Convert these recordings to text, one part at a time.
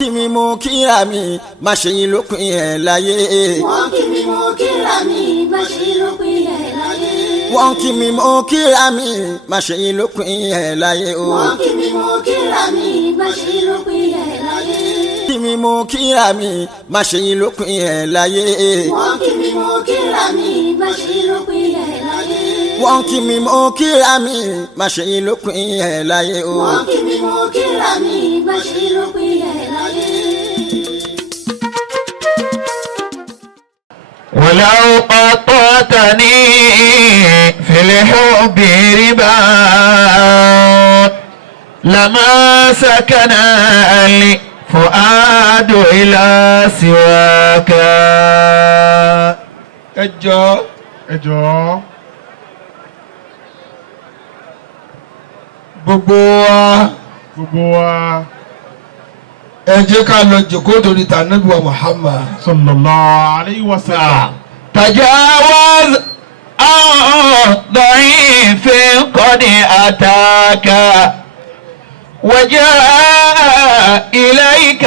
kí mi mú kíra mi má ṣe yín lópin ẹ̀ láyé. wọ́n kí mi mú kíra mi má ṣe yín lópin ẹ̀ láyé. wọ́n kí mi mú kíra mi má ṣe yín lópin ẹ̀ láyé. wọ́n kí mi mú kíra mi má ṣe yín lópin ẹ̀ láyé. kí mi mú kíra mi má ṣe yín lópin ẹ̀ láyé. wọ́n kí mi mú kíra mi má ṣe yín lópin ẹ̀ láyé. wọ́n kí mi mú kíra mi má ṣe yín lópin ẹ̀ láyé. wọ́n kí mi mú kíra mi má ṣe yín lópin ẹ̀ láyé. ولو قطعتني في الحب ربا لما سكن الفؤاد إلى سواك. ẹ jọ̀ọ́ gbogbo wa ẹ jẹ́ ká lọ jókòó torí tànábì wa Muhammad sallallahu alayhi wa sallam. تجاوز عن ضعيف قد أتاك وجاء إليك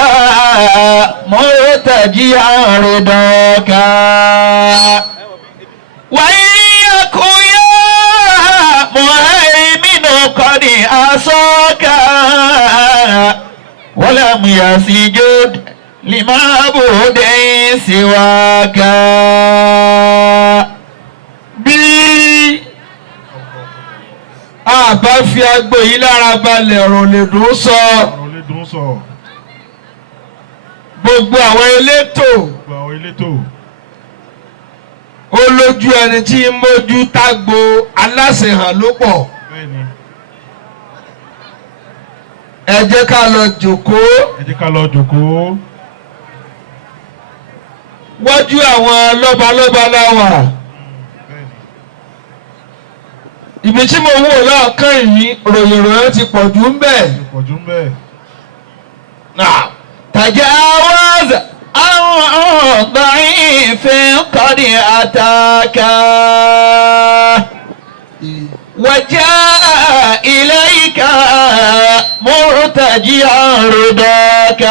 مرتجعا رضاك وإن يكن يا مهيمن قد عصاك ولم يسجد لمعبود سواك. bí a bá fi agbo yìí lára balẹ̀ ọ̀rọ̀ lè dùn sọ. ọ̀rọ̀ lè dùn sọ. gbogbo àwọn elétò ó lójú ẹni tí ń mójú tágbo aláṣehàn ló pọ̀. bẹ́ẹ̀ni. ẹ jẹ́ ká lọ jókòó. wájú àwọn lọ́balọ́ba láwà. ibi tí mo wò lọ́ọ̀kan yìí ròyìnròyìn ti pọ̀ jù ń bẹ̀. تجاوز عن ضعيف قد أتاك وجاء إليك مرتجعا رضاك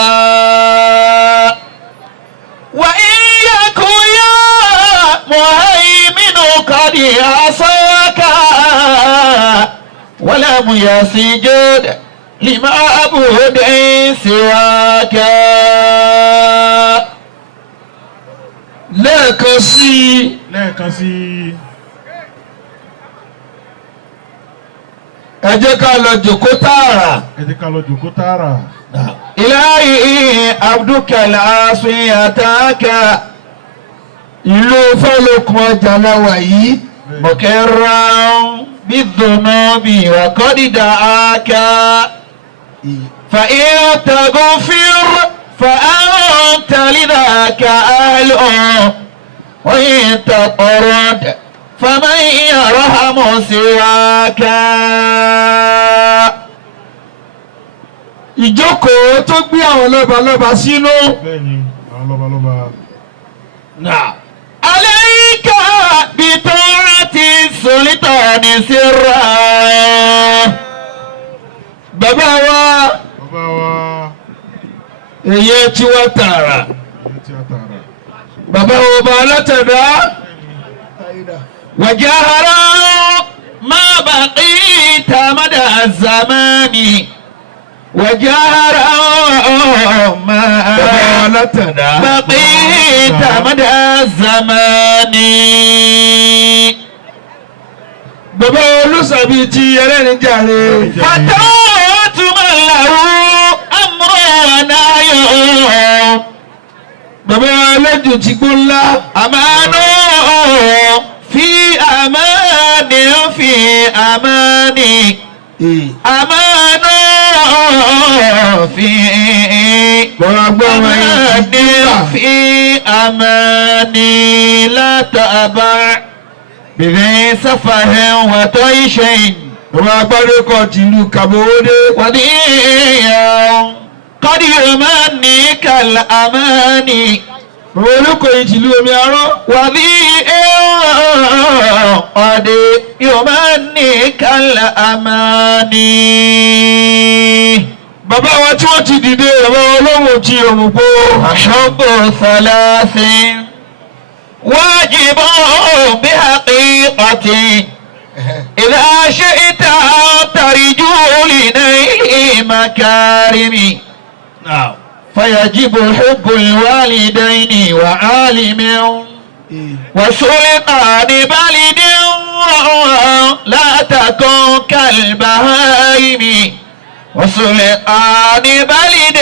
وإن يكن يا مهيمن قد عصاك ولم يسجد لمعبود سواك. lẹ́ẹ̀kan sí ẹ jẹ́ ká lọ jókòó tààrà. إلهي عبدك العاصي أتاك ìlú fọlọ́kùn ọjà láwà yìí مكرا بالذنوب وقد دعاك فإن تغفر فأنت لذاك أهل وإن تطرد فمن يرحم سواك. ìjókòó tó gbé àwọn lọ́balọ́ba sínú. bẹ́ẹ̀ni àwọn lọ́balọ́ba. náà. عليك بطاعة السلطان سرا. bàbá wa èyí tí wọ́n tààrà. bàbá wa ọba alátẹ̀dá. وجهرا ما بقيت مدى الزمان وجهرا ما بقيت مدى الزمان. bàbá olùsàbí ti ẹlẹ́ni jàre. فتوت من له أمر ونهي. bàbá lẹ́jọ́ ti gbó ńlá. àmánú في أمان في أمان أمان في أمان في أمان لا تأبع بذي سفه وطيش وبركة لكبود وديع قد يمنيك الأمان olùkọ́ yìí ti lu omi arọ́. wà ní ọ̀dẹ yóò máa ní kálá àmàní. bàbá wa tí wọ́n ti dìde bàbá wa olóhùn tí òmùpó. حب ثلاث واجب بحقيقة إذا شئت ترجو لنيل مكارم فيجب حب الوالدين وعالم وسلطان بلد لا تكن كالبهائم وسلطان بلد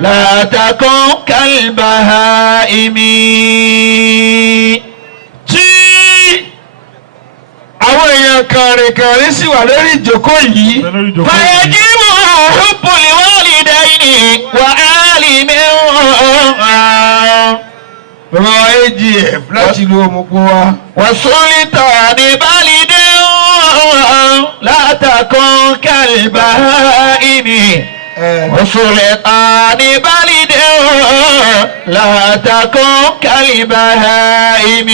لا تكن كالبهائم. tí àwọn èèyàn kàrìnkàrìn sì wà lórí ìjókòó yìí. فيجب حب الوالدين وعالم bàbá wa AGF láti ìlú òmùpó wa. وسلطان بلد لا تكن كالبهائم وسلطان بلد لا تكن كالبهائم.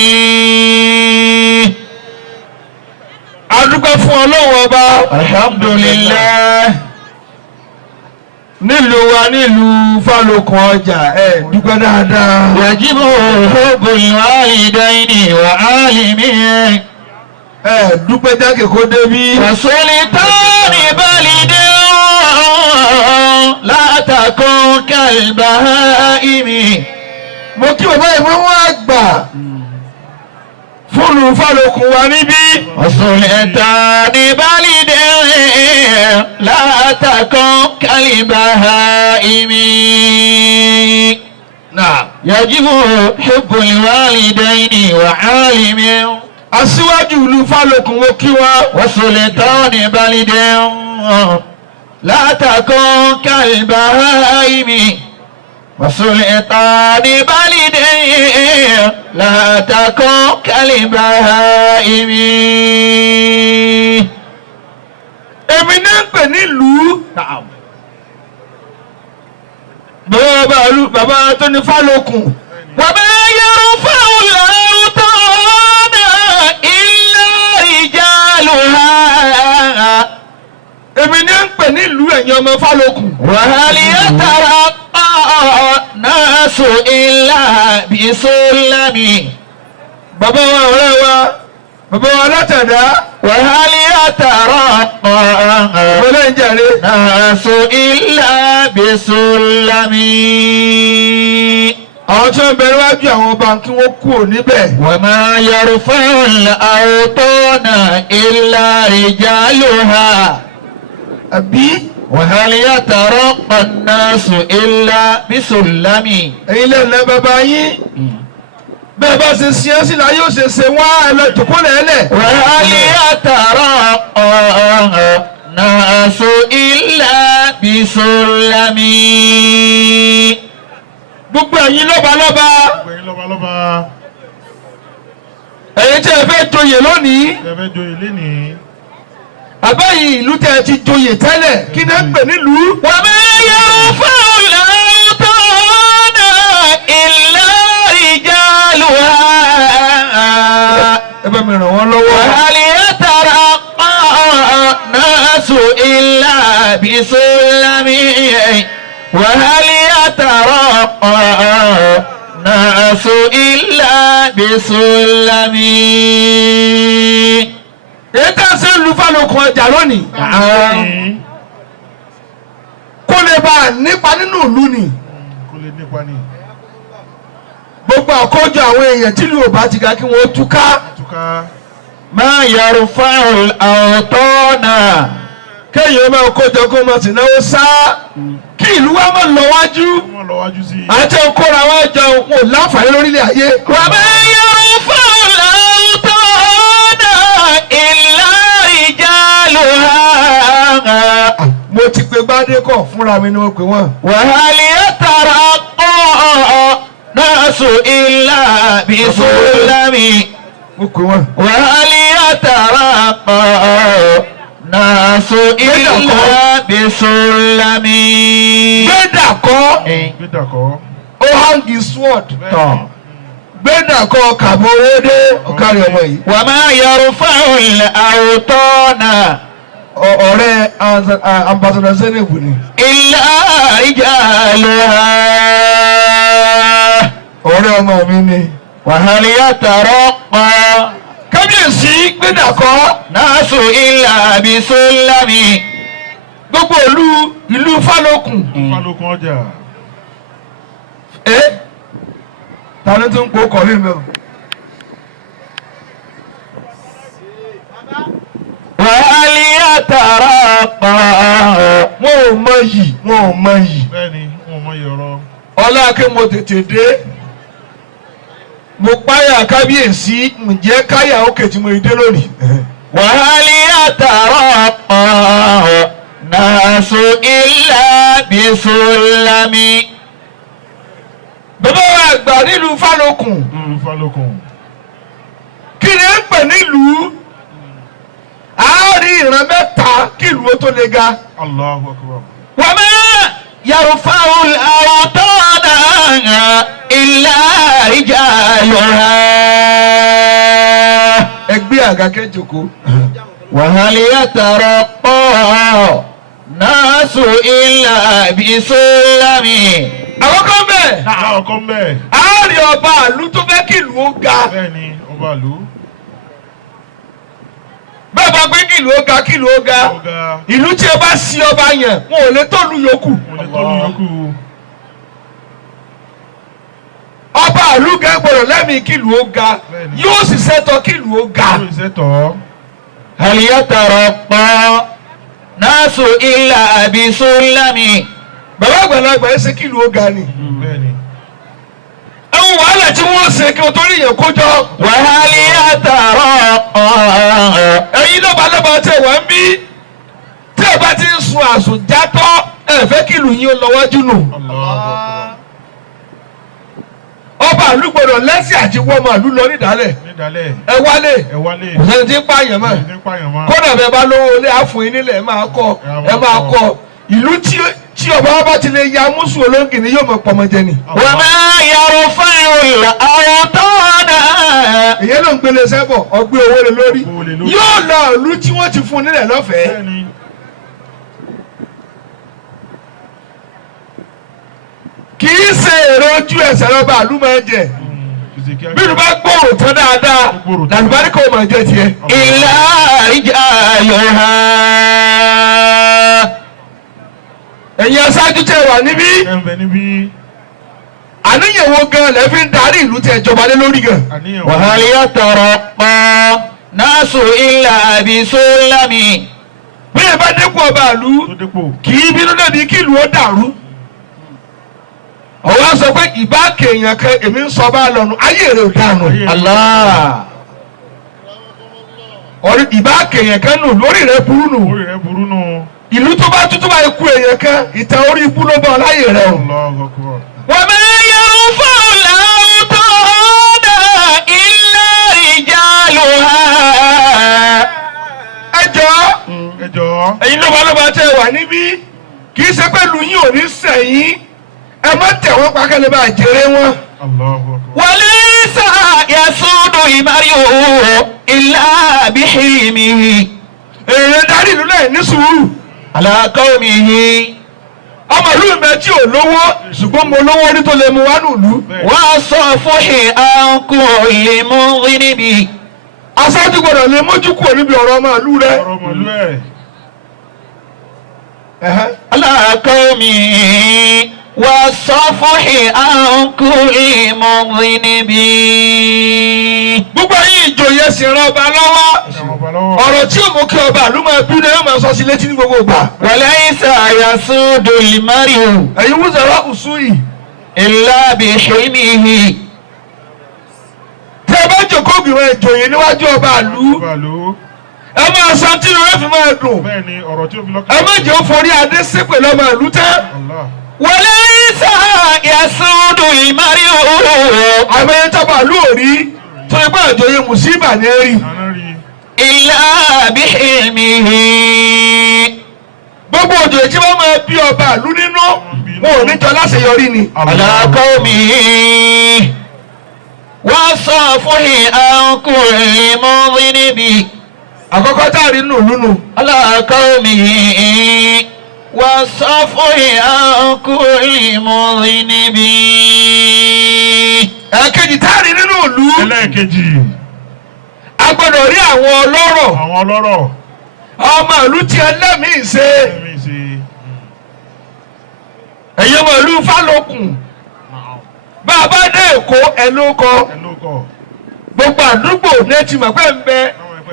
a dúpẹ́ fún Ọlọ́run ọba. alhamdulillah. nílùú wa nílùú Fálokùn ọjà dúpẹ́ dáadáa. يجب حب الوالدين وعالمين dúpẹ́ jákè kó débí. وسلطان بلد لا تكن كالبهائم. mo kí bàbá ìmọ̀wọ́ àgbà fúnlù Fálokùn wa níbí. وسلطان بلد لا تكن كالبهائم. náà يجب حب الوالدين وعالم aṣíwájú ìlú Fálokùn mo kí wa. وسلطان بلد لا تكن كالبهائم. وسلطان بلد لا تكن كالبهائم. èmi náà ń pè nílùú. bàbá tó ní Fálokùn. وما يرفع الأوطان إلا رجالها. èmi náà ń pè nílùú ẹ̀yin ọmọ Fálokùn. وهل يترقى الناس إلا بسلم. bàbá wa ọ̀rẹ́ wa bàbá wa látàdá. وهل يترقى wọlé ń jàre. الناس إلا بسلم. àwọn tí wọ́n bẹ̀rẹ̀ wájú àwọn ọba kí wọ́n kú ò níbẹ̀. وما يرفع الأوطان إلا رجالها. àbí وهل يترقى الناس إلا بسلم. ẹ̀yin lẹ́nu bàbá yín. bẹ́ẹ̀ bá ṣe ṣe é sí la yóò ṣe ṣe wá ẹ lọ jòkó lẹ́lẹ̀. وهل يترقى الناس إلا بسلم. gbogbo ẹ̀yin lọ́balọ́ba Gbẹ̀yìn lọ́balọ́ba. ẹ̀yin tí ẹ fẹ́ joyè lónìí. Ẹ fẹ́ joyè lénìí. àbẹ́yìn ìlú tẹ́ ẹ ti joyè tẹ́lẹ̀ kí náà ń pè nílùú. وما يرفع الأوطان إلا رجالها. ẹ bá mi ràn wọ́n lọ́wọ́. وهل يترقى الناس إلا بسلم. وهل يترقى الناس إلا بسلم. èyí tá a ṣe ń lu Fálokùn ọjà lónìí. kó lè bá a nípa nínú ìlú ni. Kó lè nípa ni. gbogbo àkójọ àwọn èèyàn tí ìlú ò bá ti ga kí wọ́n túká. Túká. ما يرفع الأوطان. kéèyàn máa kójọ kó máa sì náwó sá. kí ìlú wa máa lọ wájú. Wọ́n lọ wájú sí. àti òkúra wa jọ wọn ò láǹfààní lórílẹ̀ ayé. وما يرفع الأوطان إلا رجالها. mo ti pe Gbádékọ̀ fúnra mi ni mo pè wọ́n. وهل يترقى الناس إلا بسلم. mo pè wọ́n. وهل يترقى الناس إلا بسلم. Gbédàkọ́ Gbédàkọ́. ó hangi sword. tọ́. Gbédàkọ́ kàbọ̀ owó dé ọ̀kárí ọmọ yìí. وما يرفع الأوطان ọ̀rẹ́ ambassador Zainab ni. إلا رجالها ọ̀rẹ́ ọmọ mi ni. وهل يترقى kábíyèsí gbẹdàkọ. ناس إلا بسلم gbogbo ìlú Fálókùn. Fálókùn ọjà. ta ló tún kó kọrí mi o. وهل يترقى wọn ò mọ yìí wọn ò mọ yìí. Bẹ́ẹ̀ni, wọn mọ ìyọ̀rọ̀. ọlá kí mo tètè dé. mo páyà kábíyèsí ǹjẹ́ káyà òkè tí mo dé lónìí. وهل يترقى ناس إلا بسلم bàbá wa àgbà nílùú Fálókùn. Fálókùn. kí ni ń pè nílùú. àárín ìran mẹ́ta kí ìlú ó tó le ga. Allahu Akbar. وما يرفع الأوطان إلا رجالها ẹgbẹ́ àga kẹjọkọ. وهل يترقى ناس إلا بسلم àwọn kan bẹ̀. Láwọn kan bẹ́ẹ̀. àárín ọba ìlú tó fẹ́ kí ìlú ó ga. Bẹ́ẹ̀ni, ọba ìlú. bẹ́ẹ̀ bá gbé kí ìlú ó ga kí ìlú ó ga. Ọ̀gá. ìlú tí ẹ bá sí ọba yẹn wọn ò lè tọ́lu yòókù. Mo lè tọ́lu yòókù. ọba ìlú gẹ́ gbọ́dọ̀ lẹ́mìí kí ìlú ó ga yóò sì ṣètò kí ìlú ó ga. Yóò ṣe tọ́. هل يترقى ناس إلا بسلم bàbá àgbàlagbà ẹ ṣe kí ìlú ó ga ni. Bẹ́ẹ̀ni. ẹ̀wọ̀n wàhálà tí wọ́n ṣe kí wọ́n tó rí yẹn kó jọ. وهل يترقى ẹ̀yin lọ́balọ́ba tẹ̀ wá ń bí tí ẹ bá ti ń sun àsùnjátọ́ ẹ fẹ́ kí ìlú yín ó lọ wájú nù. Allahu Akbar. ọba ìlú gbọ́dọ̀ lẹ́sìn àti wọ́n máa lù lọ nídàálẹ̀. Nídàálẹ̀. ẹ wálé Ẹ wálé. kò sẹ́ni tí ń pààyàn mọ́. Ní pààyàn máa. kódà bẹ́ẹ̀ bá lówó ilé àfún yín nílẹ̀ ẹ máa kọ́ ẹ máa kọ́ ìlú tí ọba wa bá ti lè ya mùsù olóńgì ni yóò mọ pọmọjẹ ni. وما يرفع الأوطان èyí ló ń gbélé sẹ́bọ̀ ọgbẹ́ owó lé lórí Owó lé lórí. yóò lọ ìlú tí wọ́n ti fún nílẹ̀ lọ́fẹ̀ẹ́. Bẹ́ẹ̀ni. kì í ṣe èrè ojú ẹsẹ̀ lọ́ba àlú máa ń jẹ bí ìlú bá gbòòrò tán dáadáa làlùbáríkà ó máa jẹ tiẹ̀. إلا رجالها ẹ̀yin aṣáájú tẹ wà níbí Ẹ ń bẹ níbí. àníyànwó gan lẹ́ fi ń darí ìlú tẹ jọba lé lórí gan. Àníyàn. وهل يترقى ناس إلا بسلم bí ẹ bá dẹ́kun ọba àlú Tó dépò. kì í bínú lẹ́bi kí ìlú ó dàrú. ọ̀wá sọ pé ìbá kéèyàn kan èmi ń sọ bá lọ́nu ayé rẹ̀ ò dànù. الله ọ̀rẹ́ ìbá kéèyàn kan nù lórí rẹ̀ burú nù. Orí rẹ̀ burú nù. ìlú tó bá tútù bá ikú èèyàn kan ìtàn orí ibú ló bá láyé rẹ̀ o. Allahu Akbar. وما يرفع الأوطان إلا رجالها ẹ jọ̀ọ́ Ẹ jọ̀ọ́. ẹ̀yin lọ́balọ́ba tẹ́ wà níbí kì í ṣe pé lu yín ò ní sẹ́yìn ẹ má tẹ̀ wọ́n pa kẹ́lẹ́ bá jèrè wọn. Allahu Akbar. وليس يسود المرء إلا بحلمه èèyàn darí ìlú náà ní sùúrù. على قومه ọmọ ìlú mi tí ò lówó ṣùgbọ́n mo lówó orí tó lè mu wá nùlú. وصفح عن كل مذنب aṣáájú gbọ́dọ̀ lè mójú kúrò níbi ọ̀rọ̀ ọmọ ìlú rẹ̀. Ọ̀rọ̀ mọ̀lú ẹ̀. على قومه وصفح عن كل مذنب gbogbo ẹ̀yin ìjòyè sì ran ọba lọ́wọ́ Ẹ̀wọ̀n ọba lọ́wọ́. ọ̀rọ̀ tí òun kí ọba ìlú máa bí náà yóò máa sọ sí létí ní gbogbo ìgbà. وليس يسود المرء ẹ̀yin wúzọ̀rọ̀ ọ̀sùn yìí إلا بحلمه tí ẹ bá jòkó gbìmọ̀ ìjòyè níwájú ọba ìlú Ọba ìlú. ẹ máa san tí lóore fi máa dùn. Bẹ́ẹ̀ni, ọ̀rọ̀ tí ó fi lọ́kàn. ẹ má jẹ́ ó forí adé ṣépè lọ́mọ ìlú tán. Allah. وليس يسود المرء àmọ́ ẹni tábà ìlú ò rí tó yẹ pé àjòyè mùsíbà ní rí. Àná rí. إلا بحلمه gbogbo òjòyè tí wọ́n máa bí ọba ìlú nínú wọn ò ní jọ láṣeyọrí ni. على قومه وصفح عن كل مذنب àkọ́kọ́ tá a rí nù lúnu. على قومه والصفح عن كل مذنب. ẹ̀kejì tá a rí nínú ìlú. ẹlẹ́ẹ̀kejì. a gbọ́dọ̀ rí àwọn ọlọ́rọ̀. àwọn ọlọ́rọ̀. ọmọ ìlú tí ẹlẹ́mìí ṣe. ẹ̀mí ṣe. ẹ̀yin ọmọ ìlú Fálókùn. bá a bá dé Èkó ẹlòkọ. ẹlòkọ. gbogbo àdúgbò ní ẹ ti mọ̀ pé ń bẹ.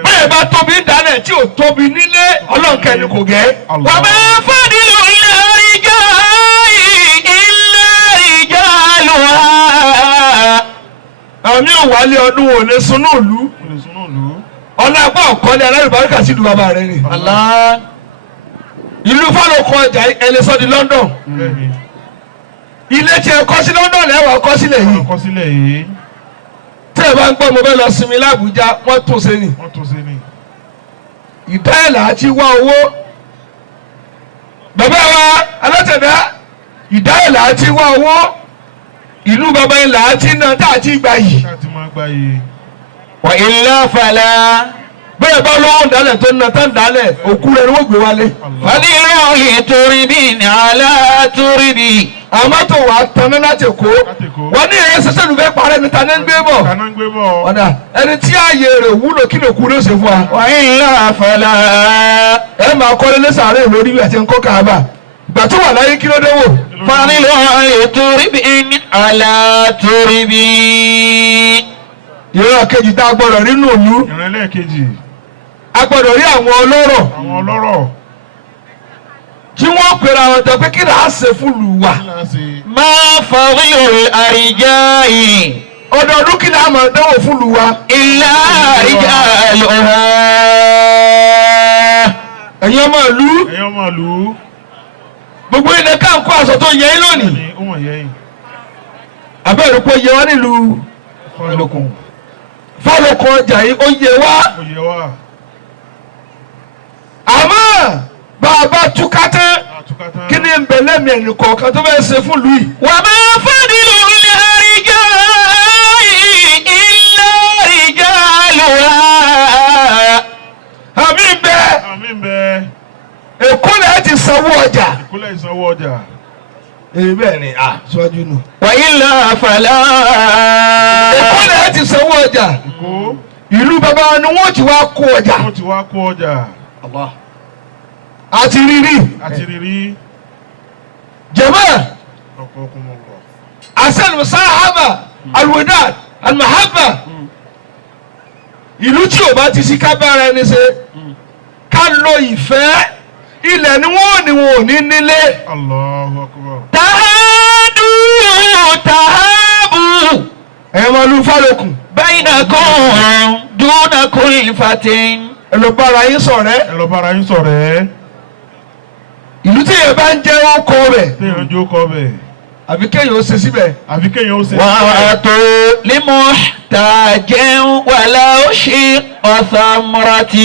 bẹ́ẹ̀ bá tóbi ń dálẹ̀ tí ò tóbi nílé ọlọ́nkẹ́ ni kò gẹ́. وما فضل الرجال إلا رجالها. àmì òwálé ọdún wo lè sunú ìlú. ọlọ́pàá ọ̀kọ́lé alárùbáríkà sí ìlú bàbá rẹ ni. Allah. ìlú Fálókùn ọjà ẹlẹ́sọ́ di London. ilé tí ẹ kọ́ sí London lẹ́wọ̀ kọ́ sílẹ̀ yìí. kọ́ sílẹ̀ yìí. tí ẹ bá ń gbọ́ mo fẹ́ lọ sinmi l'Àbújá wọ́n tún ṣe ni. wọ́n tún ṣe ni. ìdá ẹ̀ là á ti wá owó. bàbá wa alátẹ̀dá ìdá ẹ̀ là á ti wá owó. ìlú bàbá ẹ̀ là á ti ná tá a ti gbà yìí. ká ti máa gbà yìí. وإلا فلا. bẹ́ẹ̀ bá lọ́wọ́ ń dálẹ̀ tó ń na tán dálẹ̀ òkú rẹ̀ ni wọ́n gbé wálé. فضل لترب على ترب. àmọ́ tó wàá tanná láti kó wọ́n ní ẹ̀yẹ sẹ́sẹ́ ló fẹ́ parẹ́ níta ní ń gbé bọ̀. kaná ń gbé bọ̀. ọ̀dà ẹni tí ààyè rẹ̀ wúlò kí ló kú ló ṣe fún wa. وإلا فلا. ẹ máa kọ́lé lẹ́sàárẹ̀ lórí bí àti ńkọ́ Káàbà ìgbà tó wà láyé kí ló dé wò. فضل لترب على ترب. ìran kejì tá a gbọ́dọ̀ rí nù ìlú. ìran ẹlẹ́ẹ̀kejì. a gbọ́dọ̀ rí àwọn ọlọ́rọ̀. àwọn ọlọ́rọ̀. tí wọ́n pèrè àwọn ọ̀dọ́ pé kí là á ṣe fún lù wá. ما فضل الأرجاء ọdọọdún kí là á máa dánwò fún lù wá. إلا رجالها. ẹ̀yin ọmọ ìlú ẹ̀yin ọmọ ìlú. gbogbo ilẹ̀ ká ń kó aṣọ tó yẹ yín lónìí. ni ó wọ̀n yẹ́yìn. abẹ́rẹ́ pé yẹ wá nílùú Fálókùn. Fálókùn ọjà yìí ó yẹ wá. ó yẹ wá. àmọ́ bá a bá túká tán àtúkátá. kí ni ń bẹ lẹ́mìí ẹnì kọ̀ọ̀kan tó fẹ́ ṣe fún lùú yìí. وما فضل الرجال إلا رجالها. àmì ń bẹ àmì ń bẹ. Èkó lẹ́ẹ̀ ti sanwó ọjà. ìkúlẹ̀ ìsanwó ọjà. èyí bẹ́ẹ̀ ni síwájú nù. وإلا فلا. Èkó lẹ́ẹ̀ ti sanwó ọjà. Èkó. ìlú bàbá ni wọ́n ti wá kó ọjà. wọ́n ti wá kó ọjà. àti rírí àti rírí. jẹ̀mọ́ ọkọ̀ ọkùnrin ọkọ̀. asẹ́nu sáhábà alwidad almahaba ìlú tí o bá ti sí kábàárà ẹni ṣe ká lo ìfẹ́ ilẹ̀ ni wọ́n ò ní nílé. Allahu akbar. تهادوا تهابوا ẹ̀yin ọmọ ìlú Fálókùn بينكم دون كلفة. ẹ lọ bára yín ṣọ̀rẹ́. ẹ lọ bára yín ṣọ̀rẹ́. ìlú tí èèyàn bá ń jẹ́ ọkọ rẹ̀ téèyàn jó kọ bẹ̀. àbí kéèyàn ó ṣe síbẹ̀. àfi kéèyàn ó ṣe. وأعطوا لمحتاج ولو شق ثمرة.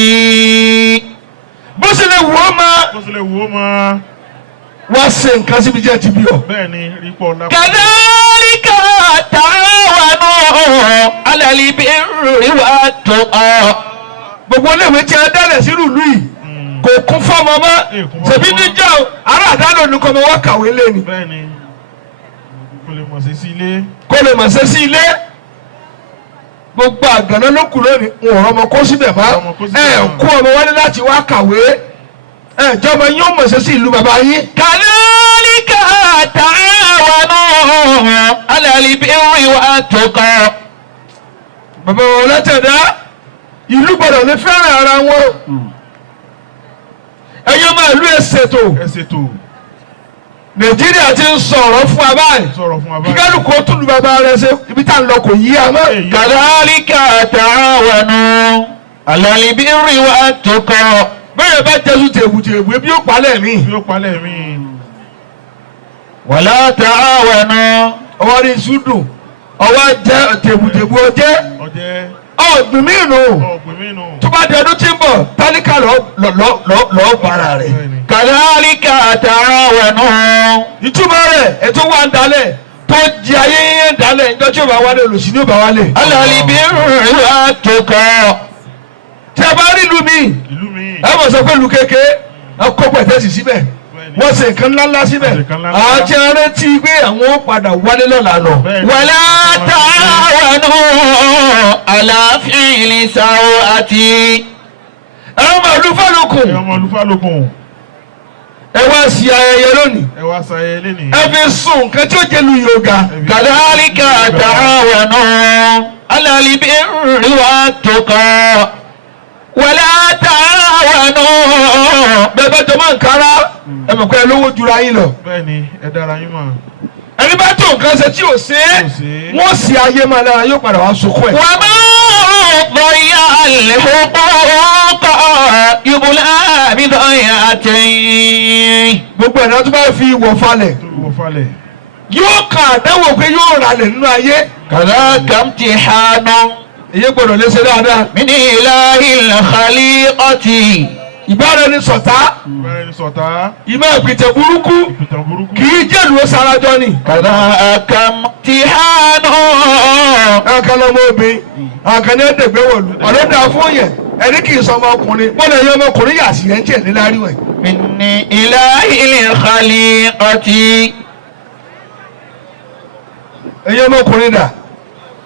bó ṣe lè wù ọ́ máa bó ṣe lè wò ó mọ́. wá ṣe nǹkan síbi jẹ́ ti bí ọ. bẹ́ẹ̀ ni rí pọ̀ lápá. كذلك تعاونوا على البر والتقى. gbogbo iléèwé tí a dálẹ̀ sínú ìlú yìí kò kún fọ́mọ mọ́ ṣèbí níjà ará àdánù ní kọ́mọ wá kàwé lé ni bẹ́ẹ̀ ni kò lè mọ̀ sí sí ilé. kó lè mọ̀ ṣe sí ilé gbogbo àgànná ló kù lónìí ń wọ̀n ọmọ kó síbẹ̀ má kó ọmọ wálé láti wá kàwé jọmọ yín ó mọ̀ ṣe sí ìlú bàbá yín. كذلك تعاونوا على البر والتقى. bàbá wọn látẹ̀dá ìlú gbọ́dọ̀ ní fẹ́ràn ara wọn ẹ̀yọ́ máa ìlú ẹ̀ ṣètò ẹ ṣètò. Nàìjíríà ti ń sọ̀rọ̀ fún wa báyìí sọ̀rọ̀ fún wa báyìí. kíkálukú ó tún lu bàbá rẹ̀ ṣe ibi tá à ń lọ kò yí àmọ́. كذلك تعاونوا على البر والتقى. bẹ́ẹ̀ bá jẹ́sùn tèbùtèbù ebi ó palẹ̀ mi. bí ó palẹ̀ mí. ولا تعاونوا ọwọ́ rí sùdù ọwọ́ jẹ́ tèbùtèbù ọjẹ́ ọjẹ́. ọ̀gbìn mí nù ọ̀gbìn mí nù. tó bá di ọdún tí ń bọ̀ tálíkà lọ́ọ́ bára rẹ̀. كذلك تعاونوا. ìtumọ̀ rẹ̀ ètò wa ń dalẹ̀ tó di ayé yẹn ń dalẹ̀ ìjọ tí ó bá wálé olùsí ní ó bá wálé. على البر والتقى. tí a bá rí ìlú mi ìlú mi. ẹ mọ̀ sọ pé ìlú kékeré ẹ kó pẹ̀tẹ́sì síbẹ̀ wọ́n ṣe nǹkan ńláńlá síbẹ̀ àti arántí pé àwọn ó padà wálé lọ́la lọ. wàlá ta'awanu ala fi'li sawati. ẹ ọmọ olúfàlùkùn ẹ ọmọ olúfàlùkùn. ẹ wá sí ayẹyẹ lónìí ẹ wá sáyé lẹ́nìí. ẹ fi sùn nǹkan tí ó jẹ́ lu yoga. kadhalika ta'awanu ala al-birri wat-tuqa. wàlá ta'awanu. bẹ́ẹ̀ bá jọ máa ń kára ẹ mọ̀ pé ẹ lówó jura yín lọ. bẹ́ẹ̀ni ẹ dára yín mọ̀. ẹni bá tó nǹkan ṣe tí ò ṣe é wọ́n sì ayé máa lára yóò padà wá sunkún ẹ̀. wà á máa ضيع الحقوق يبلى بضيعتين. gbogbo ẹ̀dá tó bá fi ìwọ̀ falẹ̀ tó wọ falẹ̀. yóò kàn àdánwò pé yóò ralẹ̀ nínú ayé. كذاك امتحان èyí gbọ́dọ̀ lè ṣe dáadáa. من إله الخليقة. ìbára ẹni sọ̀tá bẹ́ẹ̀ ni sọ̀tá. ìmọ̀ ìpìtẹ̀ burúkú ìpìtàn burúkú. kì í jẹ́lu ó sarajọ ni. كذاك امتحان. ẹ̀ka lọ́mọ obìnrin àkàn ní ẹ̀ẹ́dẹ̀gbẹ́ wọ̀lú ọ̀lẹ́dà fún yẹn ẹni kì í sọ ọmọkùnrin bọ́lá ẹ̀yẹ ọmọkùnrin yà sí ẹ̀ńtì ẹ̀ níláàrí wẹ̀. من إله الخليقة. ẹ̀yẹ ọmọkùnrin dà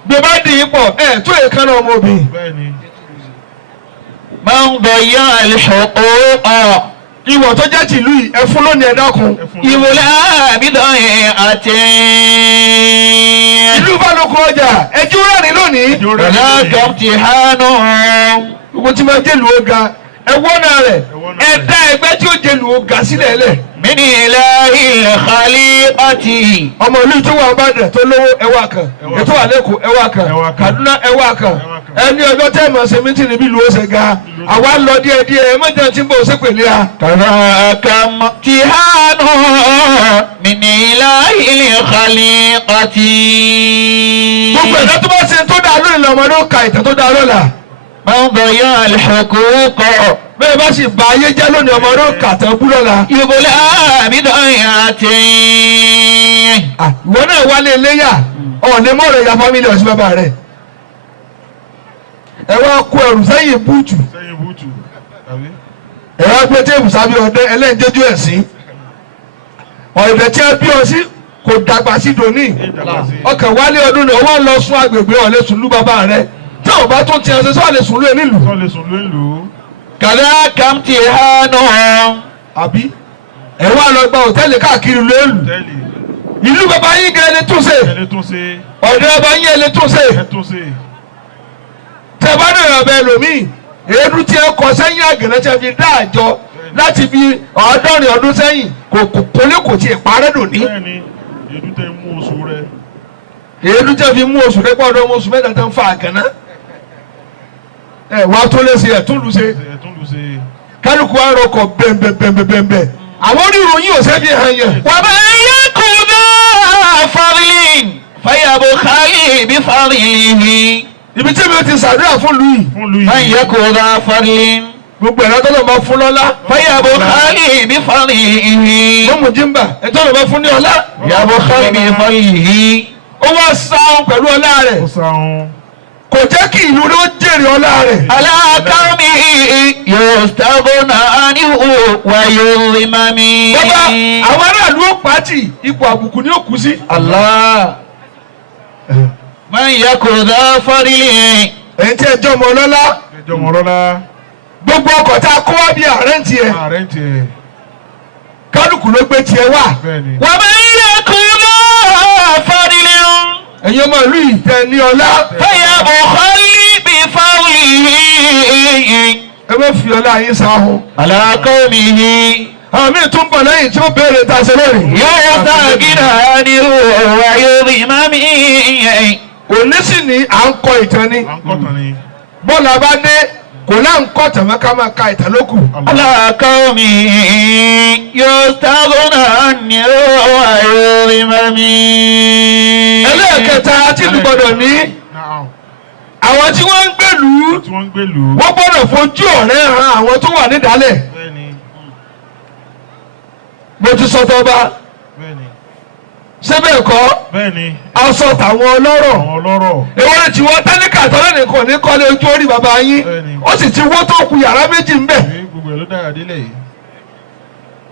bí o bá dì í pọ̀ ẹ̀ tó èèkan náà ọmọ obìnrin. bẹ́ẹ̀ni. من ضيع الحقوق ìwọ̀ tó jẹ́ tìlú yìí ẹ fún lónìí ẹ dákun. يبلى بضيعتين. ìlú bá lóko ọjà ẹjú rẹ́rìn lónìí. كذاك امتحان gbogbo tí máa jẹ́lu ó ga ẹ wọ́nà rẹ̀ ẹ dá ẹgbẹ́ tí ó jẹ́lu ó ga sílẹ̀ lẹ̀. من إله الخليقة. ọmọ ìlú tó wà Ìbàdàn tó lówó ẹwà kan ètò àlékún ẹwà kan Kaduna ẹwà kan ẹni ọjọ́ tẹ́ mọ̀ ṣe mítìnì bí lu ó ṣe ga àwa ń lọ díẹ̀ díẹ̀ ẹ mọ̀jẹ̀ tí ń bọ̀ ṣe pèlè a. كذاك امتحان من إله الخليقة. gbogbo ẹ̀dá tó bá ṣe tó dáa lónìí lọ́mọ ló ka ìtàn tó dáa lọ́la. من ضيع الحقوق bẹ́ẹ̀ bá sì ba ayé jẹ́ lónìí ọmọ ló kà tán bú lọ́la. يبلى بضيعتين. ìwọ náà wálé iléyà ọ̀ọ́nì mọ̀rọ̀ ya fámìlì ọ̀sìn bàbá rẹ̀ ẹ wá kó ẹrù sẹ́yìn búùtù sẹ́yìn búùtù. àbí. ẹ wá gbé téèmù sábẹ́ ọdẹ ẹlẹ́njẹ́jú ẹ̀ sí ọ̀rẹ́dẹ̀ tí ẹ bí ọ sí kò dàgbà sí dòní ọkàn wálé ọdún náà wọ́n lọ sún agbègbè ọ̀lẹ́ sùnlú bàbá rẹ̀ tí ò bá tún tiẹ̀ ṣe sọ́ọ̀lẹ̀ sùnlú ẹ̀ nílùú. sọ́ọ̀lẹ̀ sùn ló ń lò ó. كذاك امتحان àbí ẹ wá lọ gba hòtẹ́ẹ̀lì káàkiri lóòlù tẹ́lì. ìlú bàbá yín gẹ ẹni tún ṣe ẹni tún ṣe. ọ̀dọ̀ bàbá yín ẹni tún ṣe ẹ tún ṣe. tẹ bá dọ̀rọ̀ ọ̀bẹ lòmíì èédú tí ẹ kọ sẹ́yìn àgẹ̀rẹ́ tí ẹ fi dá àjọ láti fi 100 ọdún sẹ́yìn kò lè kò tiẹ̀ parẹ́ dòní. bẹ́ẹ̀ni èdú tẹ mú oṣù rẹ. èédú tí ẹ fi mú oṣù rẹ́pọ̀ ọdún oṣù mẹ́ta tẹ́ ń fa àgànná ẹ wá tó lé ṣe ẹ tún lù ṣe ẹ tún lù ṣe. kálukú arọkọ bẹ́ẹ̀bẹ́ẹ̀bẹ́ẹ̀bẹ́ẹ̀ àwọn oníròyìn ò sẹ́fì hàn yẹn. ومن يكن ذا فضل فيبخل بفضله. ibi tí mi ti ṣàdúrà fún lu yìí fún lu من yìí. يكن ذا فضل gbogbo ẹ̀rọ tó lọ bá fún lọ́lá فيبخل بفضله. mọ́mú jimba ẹ̀tọ́ lọ bá fún ní ọlá يبخل بفضله. ó wá sáwọn pẹ̀lú ọlá rẹ̀ ó sáwọn. kò jẹ́ kí ìlú ló jèrè ọlá rẹ̀. على كرمه يستغنى عنه ويظلم bàbá منه. àwọn aráàlú ó pàtì ipò àbùkù ni ó kù sí. الله من يكن ذا فضل. ẹ̀yin tí ẹ jọ ọmọ ọlọ́lá ẹjọ́ mọ̀ lọ́la. gbogbo ọkọ̀ tá a kó wá bí ààrẹ ń tiẹ̀ ààrẹ ń tiẹ̀. kálukú ló gbé tiẹ̀ wá. bẹ́ẹ̀ni. ومن يكن ذا فضل ẹ̀yin ọmọ ìlú yìí tẹ ní ọlá فيبخل بفضله ẹ bá fi ọlá yín sáhùn. على قومه àwọn míì tún bọ̀ lẹ́yìn tí ó béèrè ta ṣe lónìí. يستغنى عنه ويظلم منه. òní sì ni à ń kọ ìtàn ni à ń kọ́tàn ni. bọ́ọ̀lù abádé kò náà ń kọ́ tàmá ká máa ka ìtàn lókù. على قومه يستغنى عنه ويظلم منه. ẹlẹ́ẹ̀kẹta tí ìlú gbọ́dọ̀ ní Naam. àwọn tí wọ́n ń gbèlú tí wọ́n ń gbé lù ú. wọ́n gbọ́dọ̀ fojú ọ̀rẹ́ hàn àwọn tó wà nídàálẹ̀. bẹ́ẹ̀ni. mo ti sọ tọ́ba bẹ́ẹ̀ni. ṣé bẹ́ẹ̀ kọ́ bẹ́ẹ̀ ni aṣọ tàwọn ọlọ́rọ̀ àwọn ọlọ́rọ̀ ewúrẹ́ tí wọ́n tẹ́lẹ̀kà tọ́lẹ̀ nìkan ní kọ́lé ojú orí bàbá yín ó sì ti wọ́ tó kù yàrá méjì ń bẹ̀. gbogbo ẹ̀ ló dára délẹ̀ yìí.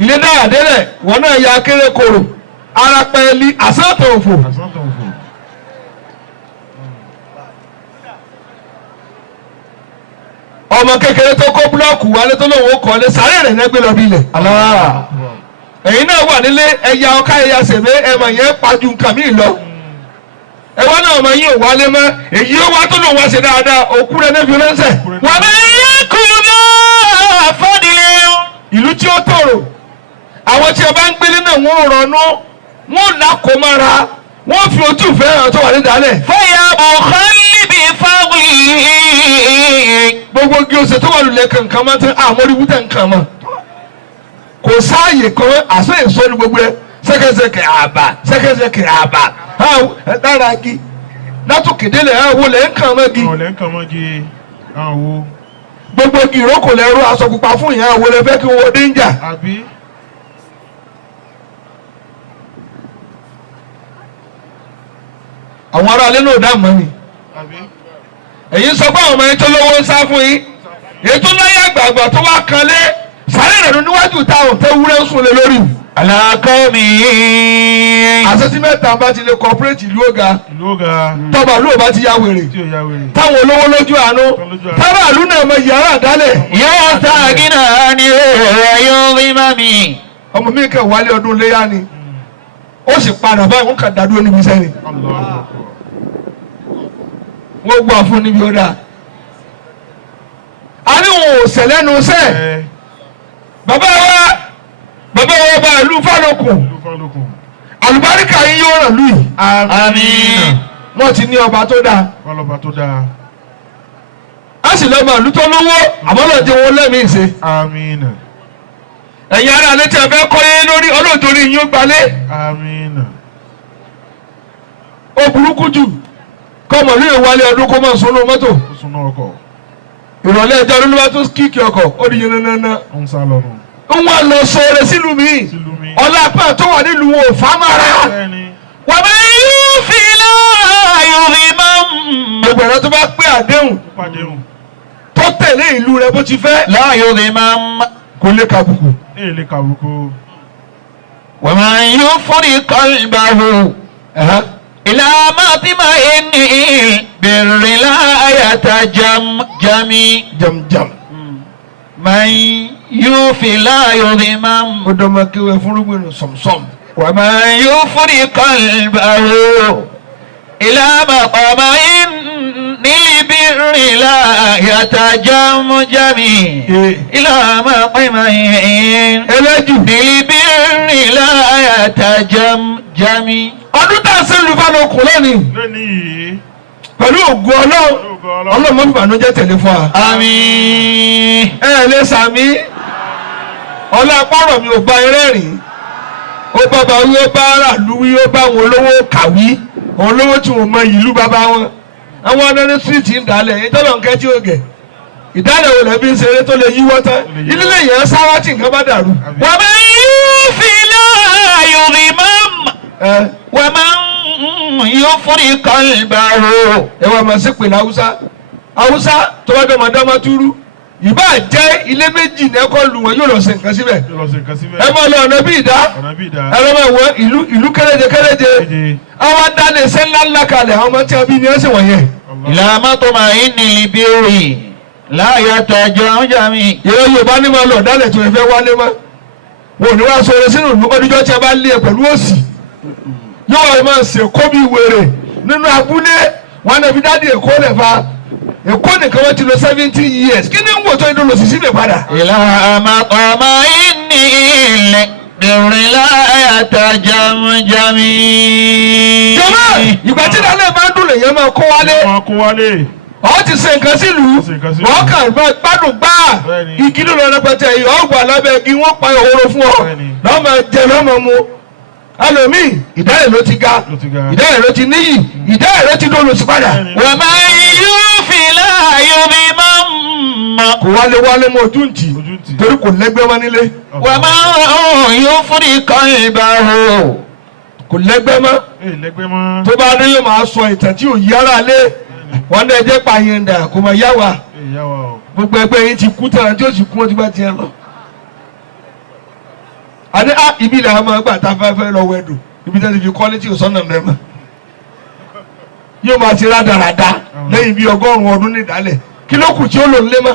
ilé dára délẹ̀ wọn náà ya kéré koro ara pẹ́ẹ́lí àsántàn òfò. àsántàn òfò. ọmọ kékeré tó kó búlọ́ọ̀kù wálé tó lóun ó kọ́lé sáré rẹ̀ náà gbé lọ bí ilẹ̀. ẹ̀yin náà wà nílé ẹ̀yà ọ̀ká ẹ̀yà sèmé ẹ̀mọ̀ yẹn pàjù nǹkan mi lọ. ẹ̀wọ́n náà ọmọ yín ò wálé mọ́ èyí ó wá tó lòun wá ṣe dáadáa òkú rẹ̀ níbi ránṣẹ́. wà á yẹ kúrò fọ́dílé. ìlú tí ó tòrò àwọn tí a bá ń gbélé náà wọ́n rọnú wọ́n lákòómára wọ́n fi ojú ìfẹ́ hàn tó wà ní dálẹ̀. fọyà ọ̀kọ́líbi fáwì. gbogbo igi ọ̀sẹ̀ tó wà lulẹ̀ kankan máa tẹ àmọ́ríwútẹ̀ nǹkan mọ́ kò sáàyè kan àṣẹ èso ní gbogbo ẹ sẹ́kẹsẹ́kẹ́ àbà dára igi látòkèdélẹ̀ wọlé nǹkan mọ́gi. wọlé nǹkan mọ́gi àwọn. gbogbo igi ìrókò lẹ́rú aṣọ pupa fún ìyá wọlé fẹ́ kí wọ́n dé ń jà. àbí. àwọn ará alẹ́ náà dá mọ́ ni. àbí. èyí sọ pé àwọn ọmọ yẹn tó lówó ń sá fún yín èyí tó láyé àgbààgbà tó wá kan lé sáré rẹ̀ níwájú táwọn tó wúrẹ́ ń sùn lé lórí. alákọ̀ mi. àṣetí mẹ́ta bá ti lè kọ́pẹ́rẹ́tì ìlú ọ̀gá ìlú ọ̀gá. tọ́ba ìlú ọba ti ya wèrè tí ò ya wèrè. táwọn olówó lójú àánú tábà ìlú náà mọ yàrá àdálẹ̀. yóò sàgínà ni yóò rí mami. ọmọ mi kàn wálé ọdún léyà ni ó sì padà báyìí wọ́n kàn dádúró níbi sẹ́ni wọ́n gbọ́ fún níbi ọ̀dà. a ní wọn ò sẹ̀lẹ́nu sẹ́ bàbá wa bá ìlú Fálókùn àlùbáríkà yín yóò ràn lù yìí. àmín. wọ́n ti ní ọba tó dáa. ọlọ́ba tó dáa. a sì lọ́ọ́ máa lù tó lówó àbọ̀lọ̀ jẹ́ wọn lẹ́mìí ṣe. àmín. ẹ̀yin ará alẹ́ tí a fẹ́ kọ́ yé lórí olóòtórí yín ó gbalẹ̀. àmín. ó burúkú jù kọ́mọ ní ìwálé ọdún kó máa sunú mọ́tò. ó sunú ọkọ̀. ìrọ̀lẹ́ ẹjọ́ ló bá tó kíkì ọkọ̀ ó di yẹn nánà. ó ń sá lọ́nu. ń wá lọ sọ̀rọ̀ sílùú mi. ọlá apá tó wà nílùú wọn ò fá mára. wà á yóò fi láàyò rí mọ́. gbogbo ẹ̀rọ tó bá pé àdéhùn tó tẹ̀lé ìlú rẹ̀ bó ti fẹ́. láàyò rí mọ́. kò lè kàbùkù. lè kàbùkù. wà á yóò fúnni kọ́lbàhù. إلى مطمئن بالرلاية جمجمي جمجم من يوفي لا يضمم ودمك وفرق صمصم ومن يفري قلبه إلى مطمئن بالرلاية جمجمي إلى مطمئن بالرلاية جمجمي ọdún tá a ṣe lu Fálókùn lónìí pẹ̀lú ògùn ọlọ́run mọ́ ìbànújẹ́ tẹ̀lé fún wa. àmín. ẹ lè sàmí ọlọ́pọ̀rọ̀ mi ò bá eré rìn ó bá bá wí ó bá rà lúwí ó bá wọn olówó kàwí àwọn olówó tí wọn mọ ìlú bàbá wọn àwọn ọdún síríìtì ń dalẹ̀ ìtọ́lọ̀ nǹkan tí ó gẹ̀ ìdálẹ̀ wo lẹ́bí ń ṣeré tó lè yíwọ́ tán ilé yẹn sáwá tí nǹkan bá dàrú. wà á bẹ yóò fi láàyò rí mọ́mọ́. ومن يفرق قلبه ẹ wá máa ṣépè ní haúsá tó bá dọ́mọdọ́mọ túrú ìbá jẹ́ ilé méjì ní ẹ̀kọ́ lu wọn yóò lọ ṣe nǹkan síbẹ̀ ẹ máa lọ ọ̀nà bí ìdá ẹ lọ́ máa wọ ìlú kéréje àwọn adáni ṣe ńláńlá kalẹ̀ àwọn ọmọ tí a bí ní ẹsẹ̀ wọ̀nyẹn. إلى مطمئن البر لا يتجمجم. ìrọ̀ Yorùbá ní máa lọ ọ̀dálẹ̀ tó fẹ́ wálé mọ́ wọn ò ní wá sọ̀rọ̀ sínú ìlú ọdúnjọ́ tí a bá lé ẹ pẹ̀lú òsì yóò wá máa ṣe kó bí wèrè nínú abúlé wọn náà fi dáàdi Èkó lẹ̀ fa Èkó nìkan wọ́n ti lọ 17 years kí ni ń wò tó inú lọ sí síbẹ̀ padà. إلى مطمئن بالبر لا يتجمجم. jọba ìgbà tí ìdálẹ́ máa ń dùn lèyàn máa kó wálé. ọ ti ṣe nǹkan sílùú wọ́n kàn máa gbádùn gbáà igi ló lọ rẹpẹtẹ yìí ọgbà lábẹ́ igi wọ́n pa ìhòòrò fún ọ lọ́ọ́ máa jẹ lọ́ọ́ máa mu. ẹlòmíì ìdáyẹ̀ ló ti ga ìdáyẹ̀ ló ti níyì ìdáyẹ̀ ló ti dóòlù sí padà. wà máa yóò fi láàyò bí máa ń mọ. kò wálé mọ ojú ntì torí kò lẹ́gbẹ́ wọn nílé. wà máa yóò fún ìkan ìbáwò. kò kò lẹ́gbẹ́ mọ́ lẹ́gbẹ́ mọ́. tó bá dé yóò máa sọ ìtàn tí ò yí ara lé wọn náà jẹ́ pààyàn dà kò mọ̀ yá wa gbogbo ẹgbẹ́ yín ti kú tán tí ó sì kú ó ti bá tiẹ̀ lọ. àní ibi ìlà máa gbà tá a fẹ́ lọ wẹ̀dùn ibi tí wọ́n ti fi kọ́lé tí ò sọ́nà mẹ́mọ́ yóò máa ti rádaràda lẹ́yìn bíi 100 ọdún nídàálẹ̀ kí ló kù tí ó lò ń lé mọ́.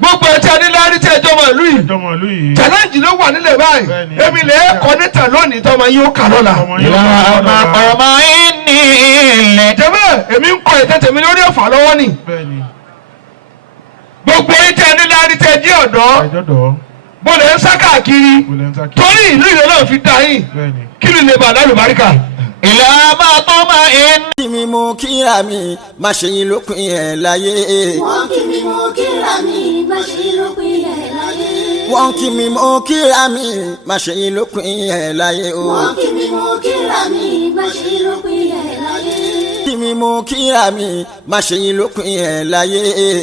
gbogbo ẹtí adílárí tí ẹjọ́ mọ̀ ìlú yìí challenge ló wà nílẹ̀ báyìí èmi lè kọ́ níta lónìí tọ́mọ yín ó kà lọ́la. ọmọ ìní ilẹ̀. jẹ́mọ̀ èmi ń kọ ìtẹ́tẹ̀ mi lórí ọ̀fà lọ́wọ́ ni. gbogbo ẹtí adílárí tí ẹjẹ́ ọ̀dọ́ bó lè ń sá káàkiri torí ìlú ìlú náà fi dá yín kí ló lè bà lálùbáríkà. ìlànà tó máa ń. kí mi mú kíra mi má ṣe yín lópin ẹ̀ láyé. wọ́n kí mi mú kíra mi má ṣe yín lópin ẹ̀ láyé. wọ́n kí mi mú kíra mi má ṣe yín lópin ẹ̀ láyé o. wọ́n kí mi mú kíra mi má ṣe yín lópin ẹ̀ láyé. kí mi mú kíra mi má ṣe yín lópin ẹ̀ láyé.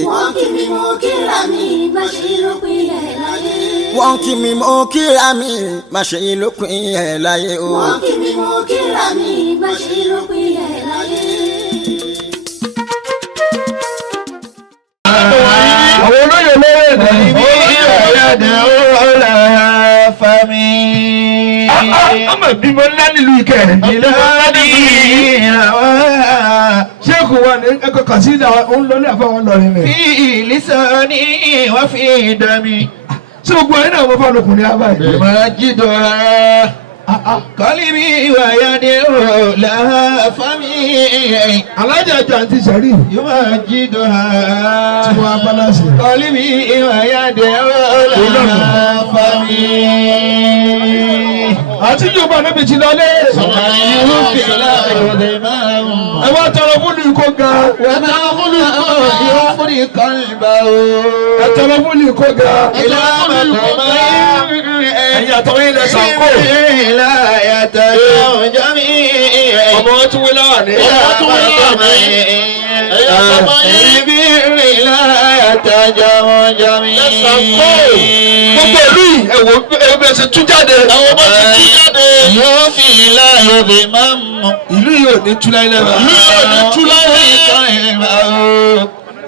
wọ́n kí mi mú kíra mi má ṣe yín lópin ẹ̀ láyé. wọ́n kí mi mú kíra mi má ṣe yín lópin ẹ̀ láyé o. wọ́n kí mi mú kíra mi má ṣe yín lópin ẹ̀ láyé. àwọn olóyè lórí èdè ọmọ ìbímọ ńlá nílùú Ìkẹrẹ. ṣéèkù wa ní ẹkọ kàṣídà ń lọ ní àfọwọ́n lọrin rẹ̀. fi lisani wa fi dami. ṣé gbogbo ẹni náà mo fà lókun ní abáyé. majido qalbi wa yadiru la fami. alájà àjọ àti sẹ́rí. majido tí wọ́n á balance. qalbi wa yadiru la fami. àti yorùbá níbi tí lọlé. ẹ wá tọrọ fún ní ikó ga. ẹ tọrọ fún ní ikó ga. ẹ̀yin àtọwọ́ yín lẹ sàkó. ọmọ wọn tún wí láwà ní. gbogbo ìlú yìí ẹ̀wọ̀ ẹgbẹ́ ṣe tú jáde. yóò fi láyọ̀ bí máa mú. ìlú yìí ò ní tú láyé lẹ́wọ̀. ìlú yìí ò ní tú láyé.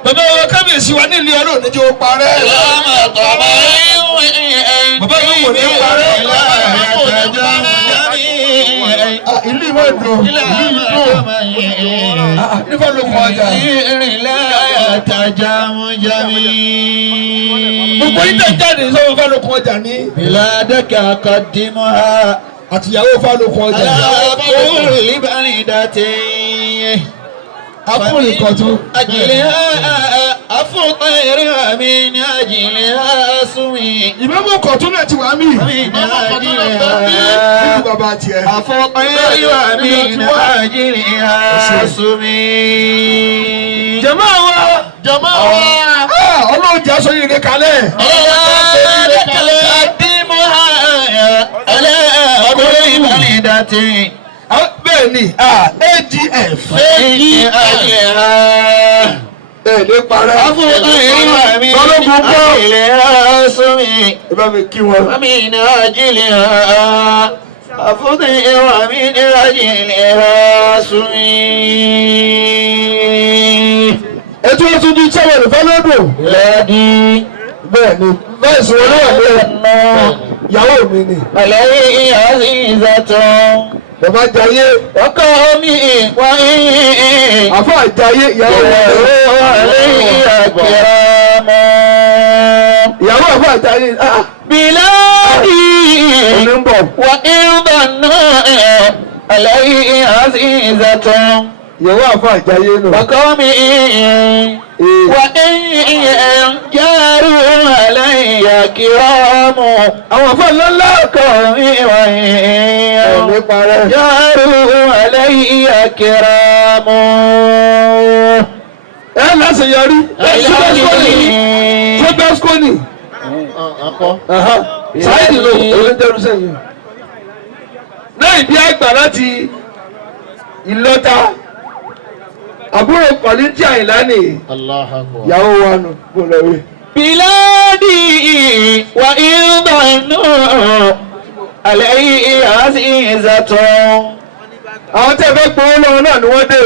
bàbá wa kábíyèsí wa ní ilé ọlọ́run ní jẹ́ ó parẹ́. bàbá yìí kò ní parẹ́. ìlú ìwé dùn. ìlú dùn. nífà ló kọ ọjà. gbogbo ìtẹ̀ jáde sọ́wọ́ fà ló kọ ọjà ní. bìládẹ́kẹ̀ àkọ́dìmọ́ ha. àtìyàwó fà ló kọ ọjà. alábòrò ìbárin dàtẹ́. apúlì kọ̀tún. أجلها أفطر من أجلها سوي ìmọ̀mù kọ̀tún náà ti wà mí. من أجلها nínú bàbá tiẹ̀. أفطر من أجلها سوي. jẹ̀mọ́ wa. ọlọ́run jẹ́ aṣọ yìí rẹ̀ kalẹ̀. قدمها على كل بلدة bẹ́ẹ̀ ni AGF. ẹ lè parẹ́. balógun bọ́. ìbá mi kí wọn. ètò ìtújú sẹ́wọ̀n ìfẹ́ lọ́dún. bẹ́ẹ̀ ni bẹ́ẹ̀ sọ wọn náà bẹ́ẹ̀ ìyàwó mi ni. bàbá jayé. ọkọ mi wá àfọ àjayé ìyàwó rẹ̀. ìyàwó àfọ àjayé. bíláàdì onímbọ̀. wà ìrùbà náà àlàyé àzìzàtọ̀. ìyàwó àfọ àjayé nù. ọkọ mi wà járù àlàyé kìrámù. àwọn àfọ ńláńlá. ọkọ mi wà ẹ̀mí parẹ́. járù àlàyé kìrámù. ẹ lásán yọrí. ṣẹ́gbẹ́síkọ́nì. sáyidì ló olóńjẹ́rú sẹ́yìn. náà ìdí àgbà láti ìlọ́ta àbúrò kọ̀lìntì àyìnlá ni ìyàwó wa nù kó lọ rí. بلادي وإرضى النور عليه عزيزة àwọn tẹ́ fẹ́ gbowó lọ́wọ́ náà ni wọ́n dé.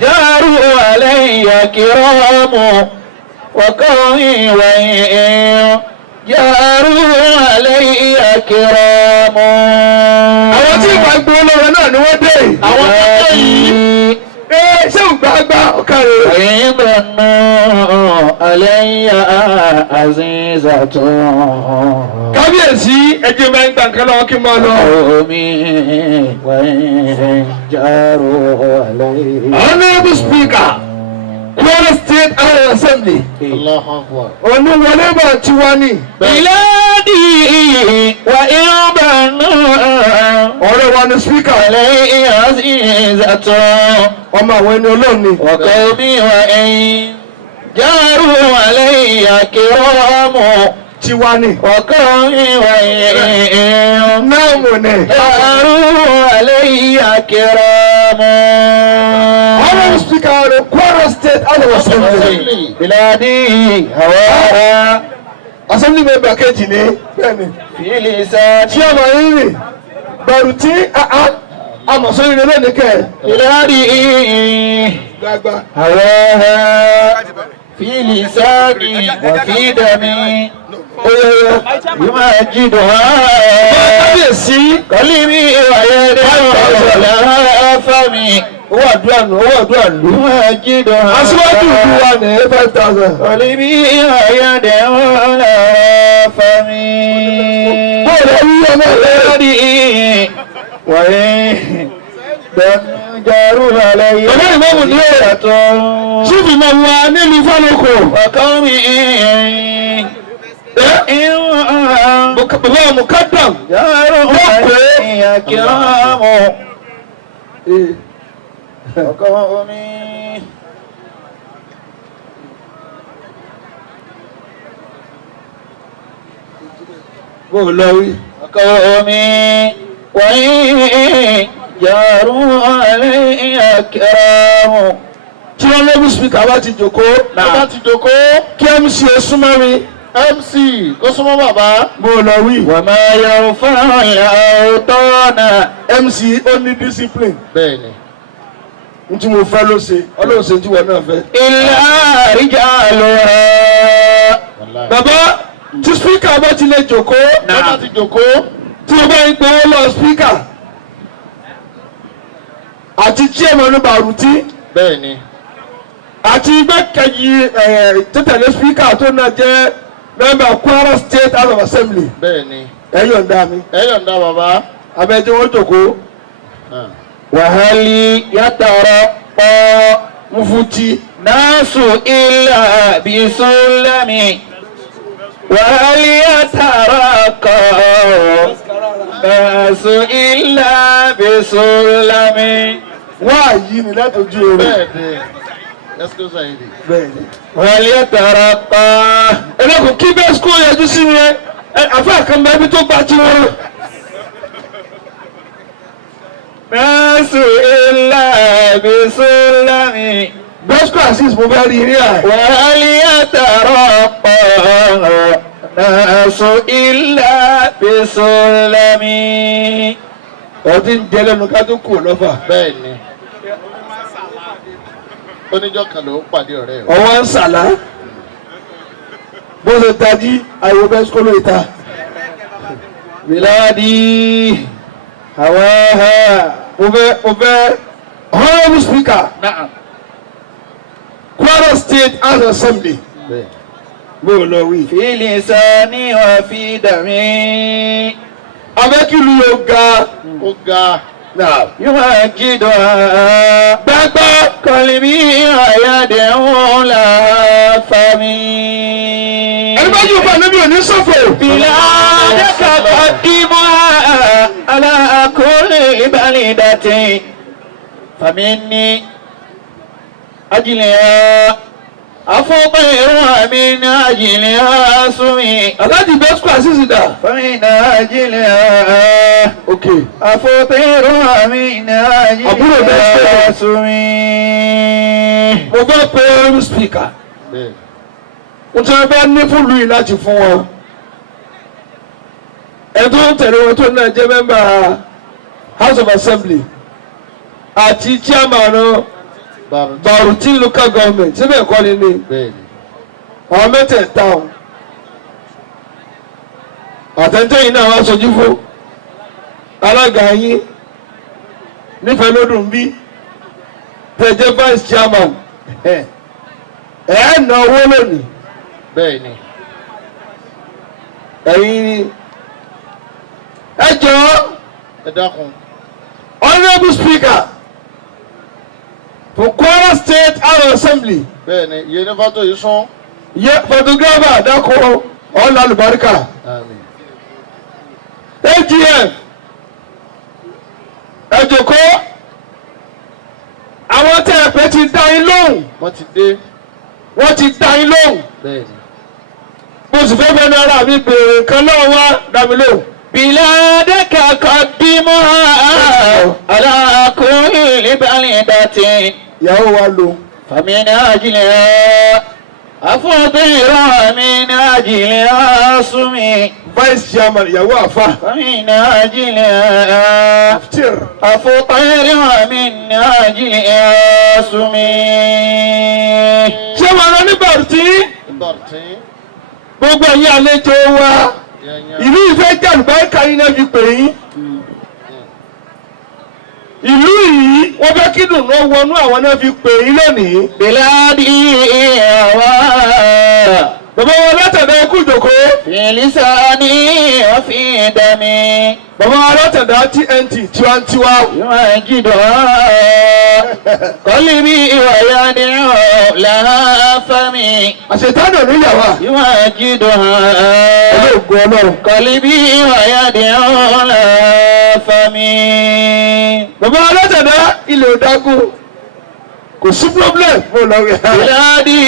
جاروا علي كرام وقومي وإن جاروا علي كرام. àwọn tí ìgbà gbowó lọ́wọ́ náà ni wọ́n dé. àwọn tó dé yìí. ṣé ògbàgbà ọ̀kàrẹ̀. وإن علي عزيزة kábíyèsí ẹjẹ máa ń gbà nǹkan lọ́wọ́ kí n máa lọ. قومي وإن جاروا علي. Honorable Speaker, Kwara State House Assembly. الله أكبر. Oníwọlé bá ti wá ní. بلادي وإن بنوا ọ̀rẹ́ wa ni Speaker. علي عزيزة ọmọ àwọn ẹni ọlọ́run ni. وقومي وإن جاروا علي كرام ti wá ní. وقومي وإن náà mọ̀ ní. جاروا علي كرام. Honorable Speaker of Kwara State House Assembly. بلادي هواها Assembly member kejì ní. bẹ́ẹ̀ni. في لساني. tí ọmọ yín rìn Bàrùtí amọ̀sọ́yìn rẹ̀ lónìí kẹ́. بلادي gbàgbà. هواها في لساني وفي دمي يمجدها kábíyèsí. قلبي ويدي على فمي owó àdúrà nù owó àdúrà lù. يمجدها aṣíwájú ìlú wa ní 5,000. قلبي ويدي على فمي bóòlù ẹ̀rí ọmọ بلادي وإن جاروا علي bàbá ìmọ̀mù ní ẹ̀. chief ìmọ̀mù wa nílùú Fálókò. وقومي bàbá Mukadam. جاروا علي كرام وقومي bóòlù lọ́wí. وقومي وإن جاروا علي كرام. tí Honorable Speaker bá ti jòkó. bá ti jókòó. kí MC ó súnmọ́ mi. MC kó súnmọ́ bàbá. bóòlù lọ́wí. وما يرفع الأوطان. MC ó ní discipline. bẹ́ẹ̀ni. n tí mo fẹ́ ló ṣe Ọlọ́run ṣe tí wọn náà fẹ́. إلا رجالها. bàbá tí Speaker bá ti lè jòkó. bá ti jókòó. tí o bá ń gbowó lọ Speaker àti chairman Bàrùtí bẹ́ẹ̀ni. àti igbákejì títẹ̀lé Speaker tó náà jẹ́ member Kwara State House of Assembly. bẹ́ẹ̀ni. ẹ yọ̀ǹda mi. ẹ yọ̀ǹda bàbá. abẹ́jọ́ wọn jòkó. وهل يترقى Mufti ناس إلا بسلم وهل يترقى ناس إلا بسلم. wá yìí ni látọjú orin. bẹ́ẹ̀ni. ẹsikú sàyìdì. bẹ́ẹ̀ni. وهل يترقى ẹlẹ́kùn kí bẹ́ẹ̀ school yẹjú sí mi ẹ àfẹ́ kan bẹ́ẹ̀ bí tó gba tí wọ́n. ناس إلا بسلم bẹ́ẹ̀ school assist mo fẹ́ rí rí à. وهل يترقى ناس إلا بسلم. ọtí ń jẹ lẹ́nu ká tó kù lọ́fà. bẹ́ẹ̀ni. oníjọ́ kan ló ń pàdé ọ̀rẹ́ rẹ̀. ọwọ́ ń sàlá bó ṣe tají àyè bẹ́ẹ̀ school ló ta. بلادي هواها. mo fẹ́ Honorable Speaker نعم. Kwara State House Assembly. bó o lọ wí. في لساني وفي دمي abẹ́kìlú yóò ga. ó ga. náà يمجدها gbàgbọ́. قلبي ويدعو لها فمي. ẹni bá yóò bá níbi òní sọ̀fọ̀. بلادك قدمها على كل بلدة فمني أجلها أفطر ومن أجلها سمي. aláàjì bẹ́ẹ̀ school assist dà. فمن أجلها ok أفطر ومن أجلها سمي. mo fẹ́ pe Honorable Speaker. n tí wọ́n bá ní fún lu yìí láti fún wọn. ẹ̀dùn ń tẹ̀lé wọn tó náà jẹ́ mẹ́mbà House of Assembly àti chairman Baruti local government síbẹ̀ kọ́ ni ní àwọn mẹ́tẹ̀ẹ̀ta o àtẹ̀ntẹ̀ yìí náà wá sojú fún alága yín nífẹ̀ẹ́ lódùn bí tẹ̀jẹ́ vice chairman ná owó lónìí bẹ́ẹ̀ni ẹ̀yin ẹ jọ̀ọ́ ẹ dákun honourable speaker for Kwara State House of Assembly bẹ́ẹ̀ni iye ní fọ́tò yìí sún. yẹ photographer dákọ̀ ọ̀là àlùbáríkà àmín. AGM ẹ jókòó àwọn tẹ́ ẹ pé ti dá yín lóhùn wọ́n ti dé. wọ́n ti dá yín lóhùn bẹ́ẹ̀ni. mo sì fẹ́ fẹ́ ní ara mi béèrè nǹkan náà wá dá mi lóhùn. بلادك قدمها على كل بلدة ìyàwó wa lò فمن أجلها أفطر ومن أجلها صمي vice chairman ìyàwó àfa ومن أجلها aftir أفطر ومن أجلها صمي. ṣé wọn lọ ní Bàrùtí ìbọ̀rùtì. gbogbo ẹ̀yin àlejò wa ìlú ìfẹ́ jàlùbáríkà yín náà fi pè yín ìlú yìí wọ́n fẹ́ kí dùnú wọnú àwọn náà fi pè yín lónìí. بلادي هواها bàbá wọn látẹ̀dá ikú ìjòkó في لساني وفي دمي bàbá wọn látẹ̀dá TNT tiwantiwa يمجدها قلبي ويدعو لها فمي àṣetánù níyàwó يمجدها olóògùn ọlọ́run. قلبي ويدعو لها فمي. bàbá wọn látẹ̀dá ilé ìdágún kò sí problem mo lọ rí i. بلادي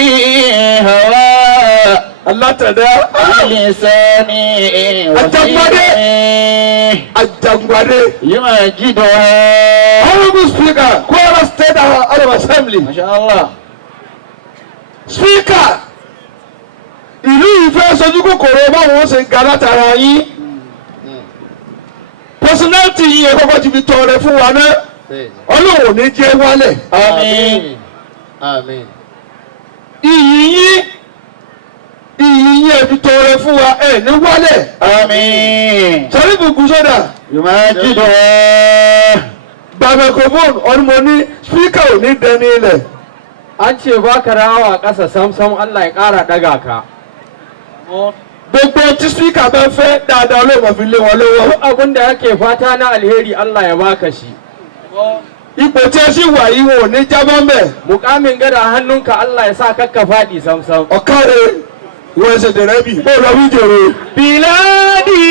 هواها alátẹ̀dá لساني وفي أتمنى. دمي Ajagungbade. يمجدها. Honourable Speaker, Kwara State House of Assembly. ما شاء الله. Speaker, ìlú ìfẹ́ sojú kòkòrò báwọn ṣe ga látara yín. Personality yìí ẹ kọ́kọ́ ti fi tọrẹ fún wa náà. bẹ́ẹ̀ni. Ọlọ́run ò ní jẹ́ wálẹ̀. آمين. àmín. Iyì yín ẹ fi tọrẹ fún wa ẹ ní wálẹ̀. آمين. Sọ́rí gbùgbù sọ́dà. يمجدها. Gba microphone ọdún mo ní speaker ò ní dẹni ilẹ̀. An ce ba ka rawa ƙasa sam Allah ya ƙara ɗaga ka. Gbogbo tí speaker bá fẹ́ dáadáa ló mọ̀ fi lé wọn lọ́wọ́. Duk abin da yake fata na alheri Allah ya baka shi. Ipò tí ẹ sì wà yìí wọn ò ní jábọ́ mẹ́. Mukamin gada hannunka Allah ya sa kakka faɗi sam. Ọ̀kàrẹ̀ ìwọ ẹsẹ̀ dẹ̀rẹ́bì bó lọ wí jèrè. بلادي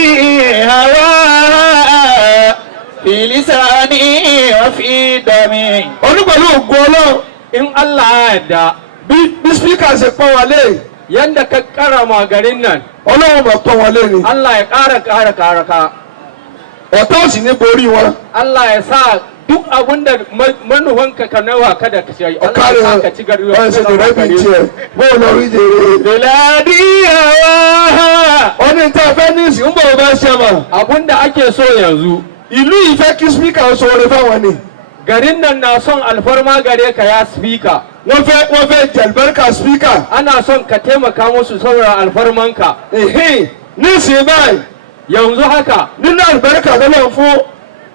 هواها في لساني وفي دمي. Onípẹ̀lú ògùn ọlọ́run In Allah ya yarda bí speaker ṣe pọ́n wọlé yanda ka karama garin nan ọlọ́run mọ̀ pọ́n wọlé ni. Allah ya ƙara ka. Ọ̀tá ò sì ní borí wọn. Allah ya sa duk abin da manufanka ka nawa kada ka ci. Allah ya Ọ̀kàrẹ̀ sa ka ci gari. ìwọ ẹsẹ̀ dẹ̀rẹ́bì tiẹ̀ bó lọ wí jèrè. بلادي هواها. Ó ní tẹ́ ẹ fẹ́ ní ìsìn ń bọ̀ bá ṣe mọ̀. Abin da ake so yanzu Ìlú yìí fẹ́ kí speaker sọ orin fáwọn ni. garin nan na son alfarma gare ka ya speaker. Wọ́n fẹ́ jẹ̀lbẹ́ríkà speaker. Ana son ka taimaka musu saboda alfarmanka. Ní ìsìn báyìí Yanzu haka nínú àlùbáríkà tó lọ fún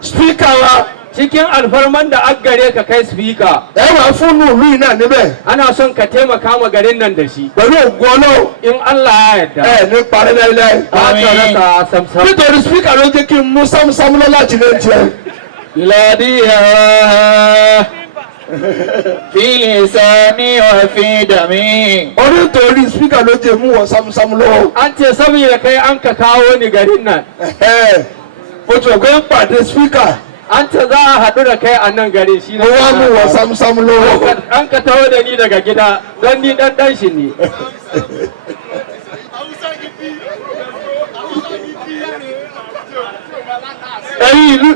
speaker wa cikin alfarman da aka gare ka kai speaker ẹ wà fún ìlú yìí náà níbẹ̀ ana son ka taimaka ma garin nan da shi. pẹ̀lú ògùn ọlọ́run In Allah ya yarda. ẹ ní parí láíláí. Haka rasa samsam. Nítorí speaker ló jẹ́ kí n mú sámúsámú lọ láti lè tiẹ̀. بلادي هواها في لساني وفي دمي. Onítorí speaker ló jẹ́ mú wọn sámúsámú lọ́wọ́. An ce saboda kai an ka kawo ni garin nan. Mo tún ọ̀gbẹ́ ń pàdé speaker. An ce za a haɗu da kai a nan garin shi Mo wá mú wọn sámúsámú lọ́wọ́. An ka taho da ni daga gida don ni ɗan shi ne. Ẹ̀yin ìlú.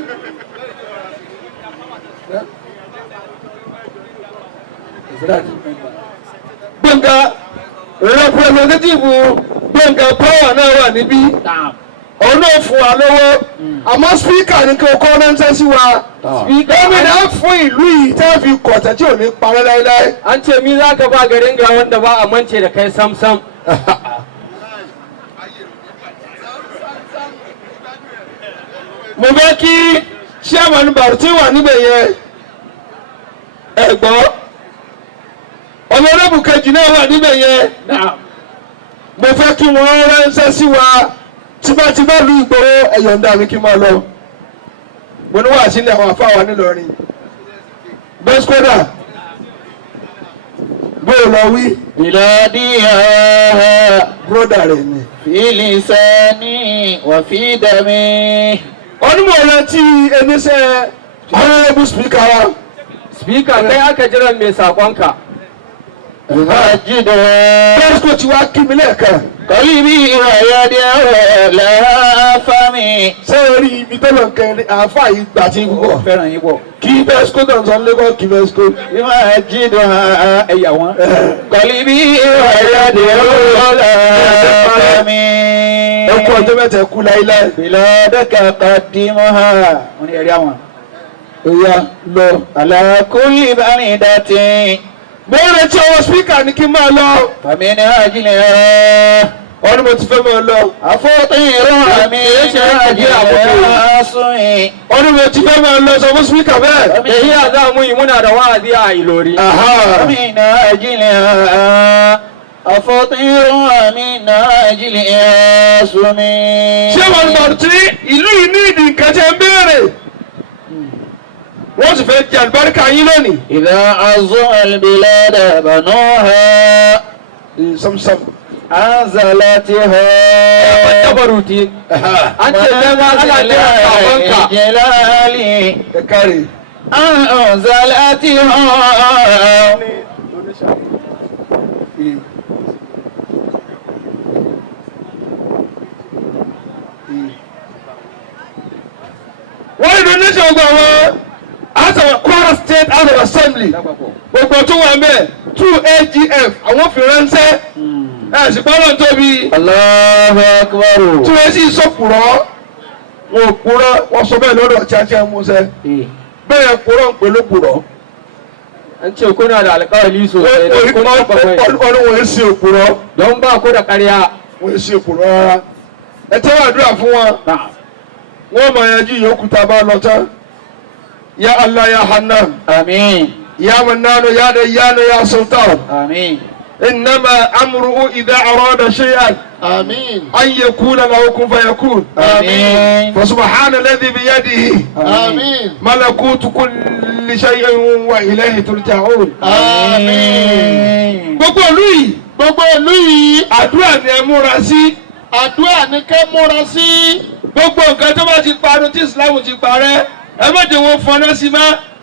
Gbọ̀ngàn representative Gbọ̀ngàn power náà wà níbí. Ó òun náà fún wa lówó àmọ́ spíkà ní kí o kọ́ ránṣẹ́ sí wa gómìnà fún ìlú yìí tẹ́ fi kọ̀tẹ́ tí ò ní parẹ́ láéláé. an ce mi za ka ba garin ga wanda ba a mance da kai sam sam. mo fẹ́ kí chairman Bauchi wà níbẹ̀ yẹn ẹ̀gbọ́n ọlọ́rẹ́bù kejì náà wà níbẹ̀ yẹn mo fẹ́ kí wọ́n ránṣẹ́ sí wa tibátibá lu Ìgbòho ẹ̀yọ̀ǹda mi kí n máa lọ mo ní wàá sílẹ̀ àwọn afáwa nílọrin bẹ́ẹ̀ skoda bó o lọ wí. بلاديها bróda rẹ̀ ni. في لساني وفي دمي. onímọ̀ rántí ẹnisẹ́ honourable speaker wa. Speaker kai aka jiran mai sakonka. أمجدها bẹ́ẹ̀ skoda ti wá kí mi lẹ́ẹ̀kan. قلبي ويدي لها فمي. sẹ́yìn rí ibi tẹ́lọ̀ kẹrin àáfàá yìí gbà tí púpọ̀. fẹ́ràn yín pọ̀. kí bẹ́ẹ̀ skoda ń sọ lẹ́kọ̀ọ́ kí bẹ́ẹ̀ skoda. أمجدها ẹ̀yà wọn. قلبي ويدي لها فمي. ẹ kú ọjọ́ mẹ́ta ẹ kú láíláí. بلادك قدمها. wọ́n ní ẹ̀rí àwọn. Oya lọ. على كل بلدة. mo ń retí ọwọ́ spíkà ní kí n máa lọ. فمن أجلها wọ́n ní mo ti fẹ́ máa lọ. أفطر من أجلها صوي. wọ́n ní mo ti fẹ́ máa lọ sọ fún spíkà bẹ́ẹ̀. Tahiya za mu yi muna da wa'azi a Ilori. من أجلها أفطر من أجلها صوي. ṣé wọn bọ̀ tí ìlú yìí ní ìdí nǹkan tẹ́ ń béèrè. wọ́n sì fẹ́ jẹ àlùbáríkà yín lónìí. إذا عظم البلاد بنوها samsam. أنزلتها Tabaruti. An ce kai ma ana jiran sakonka. جلالي ẹ káre. أنزلتها. wọ́n ní donation gbọ́ wọn out of Kwara State House of Assembly gbogbo tó wà mẹ́ẹ̀ through AGF àwọn fi ránṣẹ́ ẹ̀ sì gbọ́dọ̀ tóbi الله أكبر. tí wọ́n sì sọ̀kùrọ̀ wọn ò kúrọ̀ wọ́n sọ bẹ́ẹ̀ lọ́dọ̀ kíákíá Musa bẹ́ẹ̀ kúrọ̀ ń pẹ̀lú kúrọ̀ An ce kuna da alƙawari sosai da kuma bakwai. ọlọ́wọ́ èsì òkúrọ̀ Don ba ku da ƙarya. wọ́n èsì òkúrọ̀ rárá ẹ tẹ́wọ́ àdúrà fún wọn wọ́n mọ̀ yanjú ìyókù tá a bá lọ tán ya Allah ya Hannan آمين ya Mannanu ya Dayyanu ya Sultan. آمين. إنما أمره إذا أراد شيئا آمين أن يكون له كن فيكون. آمين. فسبحان الذي بيده آمين ملكوت كل شيء وإليه ترجعون. آمين. gbogbo ìlú yìí gbogbo ìlú yìí àdúrà ni ẹ múra sí. àdúrà ní kẹ́ múra sí. gbogbo nǹkan tó bá ti parun tí Islam ti parẹ́ ẹ má jẹ́ wọn fọná sí má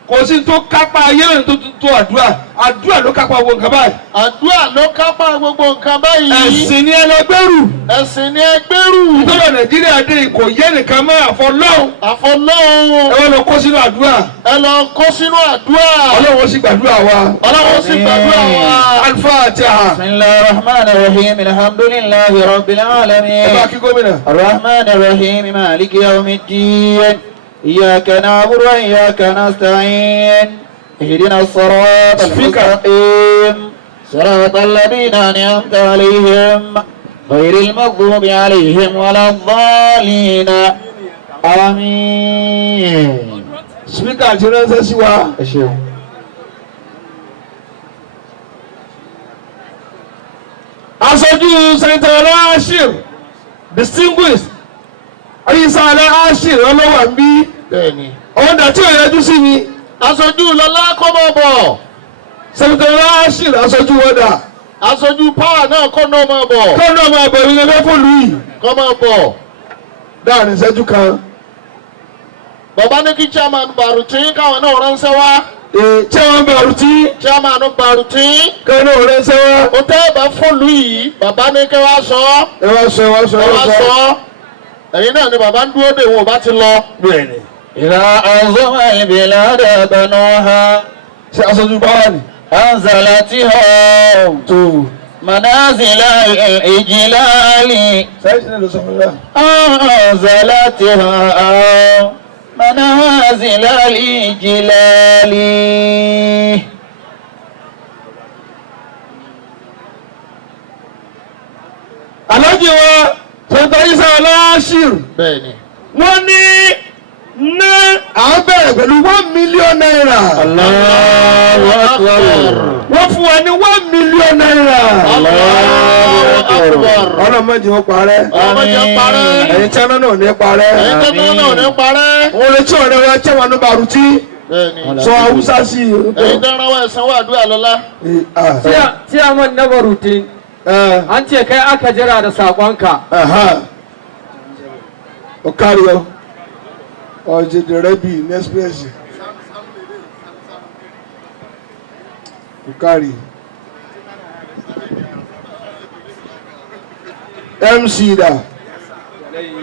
kò sí tó kápá ayé rẹ̀ tó àdúrà àdúrà ló kápá gbogbo nǹkan báyìí. àdúrà ló kápá gbogbo nǹkan báyìí. ẹ̀sìn ni ẹlẹgbẹ́rù. ẹ̀sìn ni ẹgbẹ́rù. ìtọ́jọ́ Nàìjíríà dé kò yẹ nìkan mọ́ àfọlọ́hún. àfọlọ́hún. ẹ wọ́n lọ kó sínú àdúrà. ẹ lọ kó sínú àdúrà. Ọlọ́run ó sì gbàdúrà wa. Ọlọ́run sì gbàdúrà wa. Al-Fatiha. بسم الله الرحمن الرحيم الحمد لله رب ẹ bá العالمين kí gómìnà. الرحمن الرحيم مالك يوم الدين إياك نعبد وإياك نستعين اهدنا الصراط المستقيم صراط الذين أنعمت عليهم غير المغضوب عليهم ولا الضالين آمين. Spíkà ti ránṣẹ́ sí wa. Aṣojú Sẹ́ńtẹ̀ Rashid distinguished Ayíṣà Al-Ashir ọlọ́wà ń bí. bẹ́ẹ̀ni. Ọwọ́n dà tí ò yẹjú sí mi. aṣojú lọlá kọ́ mọ́ bọ̀. Sẹ́ńtẹ̀ Rashid aṣojú wọ́dà. aṣojú power náà kọ́ náà mọ́ bọ̀. Kọ́ńdọ̀ máa bọ̀ ní ẹgbẹ́ fòlù yìí. kọ́ mọ́ bọ̀. Dáàrin ìṣẹ́jú kan. bàbá ní kí chairman Baruti káwọn náà ránṣẹ́ wá. Tí wọ́n bẹ̀rù tí chairman Baruti. káwọn náà ránṣẹ́ wá. ó tẹ́ ẹ bá fòlù yìí bàbá ní kí wá sọ. Ẹ wá sọ, ẹ wá sọ, ẹ ẹ wá wá sọ. sọ. ẹ̀yin náà ni bàbá ń dúró dè wọn ò bá ti lọ. Bẹ́ẹ̀ni. إذا عظم البلاد بنوها Ṣé aṣojú bá wà ní? أنزلتها. Tó منازل الإجلال sẹ́yìn sílẹ̀ ló sọ fún wa. أنزلتها منازل الإجلال. alájì wa sọ̀tọ̀ isa aláṣìír bẹ́ẹ̀ni. wọ́n ní ná à ń bẹ̀rẹ̀ pẹ̀lú 1 million naira. Allahu Akbar. wọ́n fún wa ní 1 million naira. Allahu Akbar. ọlọ́mọdé wọn parẹ́. ọmọdé ń parẹ́. ẹ̀yin tí wọn náà ní parẹ́. ẹ̀yin tẹ́tẹ́ náà ò ní parẹ́. òun lè tí ọ̀rẹ́ wa tẹ́ wọn ní bàrútí. bẹ́ẹ̀ni. sọ haúsá sí i. ẹ̀yin tẹ́ ránwọ́ ẹ̀sán wà dúrà lọ́lá. Ciyaman na baruti an ce kai aka jira da saƙonka. o kárí ọ ọ̀jẹ̀dẹ̀ rẹ bíi nẹ́sìpẹ́sì o kárí MC da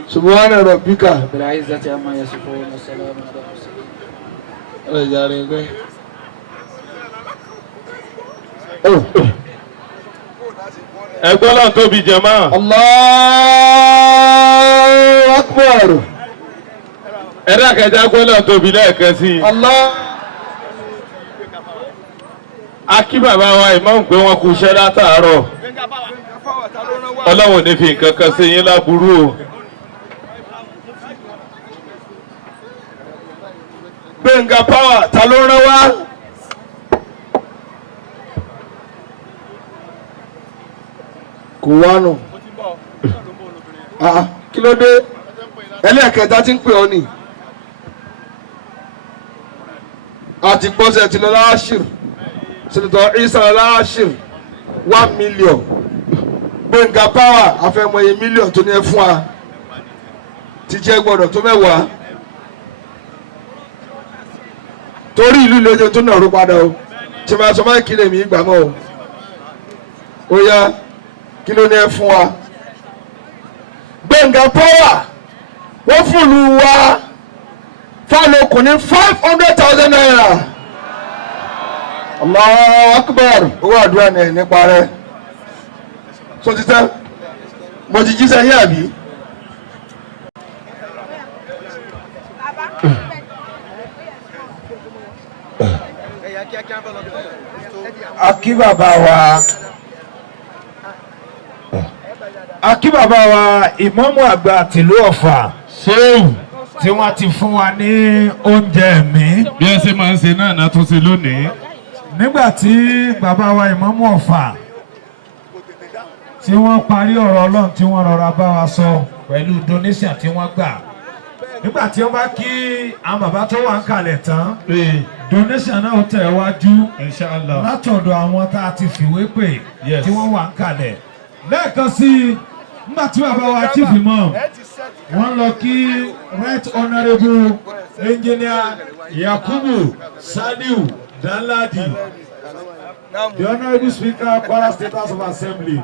subhana rabbika. بالعزة عما يصفون والسلام على المرسلين. ẹgbẹ́ náà tóbi jẹ̀mọ́. Allahu akbar. ẹ̀dá kẹjá ẹgbẹ́ náà tóbi lẹ́ẹ̀kan sí i. Allah. a kí bàbá wa ìmáàmù pé wọ́n kú iṣẹ́ látàárọ̀. ọlọ́run ní fi nǹkan kan ṣe yín láburú o. Gbẹ̀ngà power ta ló rán wá. kò wá nù. kí ló dé ẹlẹ́ẹ̀kẹta tí ń pè ọ́ nì. àti gbọ́sẹ̀ tí lọ láṣìír sèdètò ìsàn láṣìír 1 million. Gbẹ̀ngà power àfẹ́mọye mílíọ̀nù tó ní ẹ fún wa ti jẹ́ gbọ́dọ̀ tó mẹ́wàá. torí ìlú ilé ojú tó náà rú padà o tí ma sọ máa ń kílè mí gbà mọ́ o ó yá kí ló ní ẹ fún wa. Gbẹ̀ngà power wọ́n fúnlu wa fáwọn ọkùnrin 500,000 naira. Allahu akbar. owó àdúrà ní ẹ̀ nípa rẹ̀ so ti tẹ́ mo ti jíṣẹ́ yín àbí. akí bàbá wa ìmáàmù àgbà tìlú Ọ̀fà ṣéwù tí wọ́n ti fún wa ní oúnjẹ mi. bí ẹ ṣe máa ń ṣe náà náà tó ṣe lónìí. nígbà tí bàbá wa ìmáàmù Ọ̀fà tí wọ́n parí ọ̀rọ̀ Ọlọ́run tí wọ́n rọra bá wa sọ pẹ̀lú donation tí wọ́n gbà nígbà tí wọ́n bá kí àwọn bàbá tó wà ń kalẹ̀ tán donation náà ó tẹ̀ wájú Inshallah. látọ̀dọ̀ àwọn tá a ti fìwé pè tí wọ́n wà ń kalẹ̀ lẹ́ẹ̀kan sí i nígbà tí bàbá wa chief imam wọ́n lọ kí right honourable engineer Yakubu Saliu Danladi the honourable speaker Kwara State House of Assembly.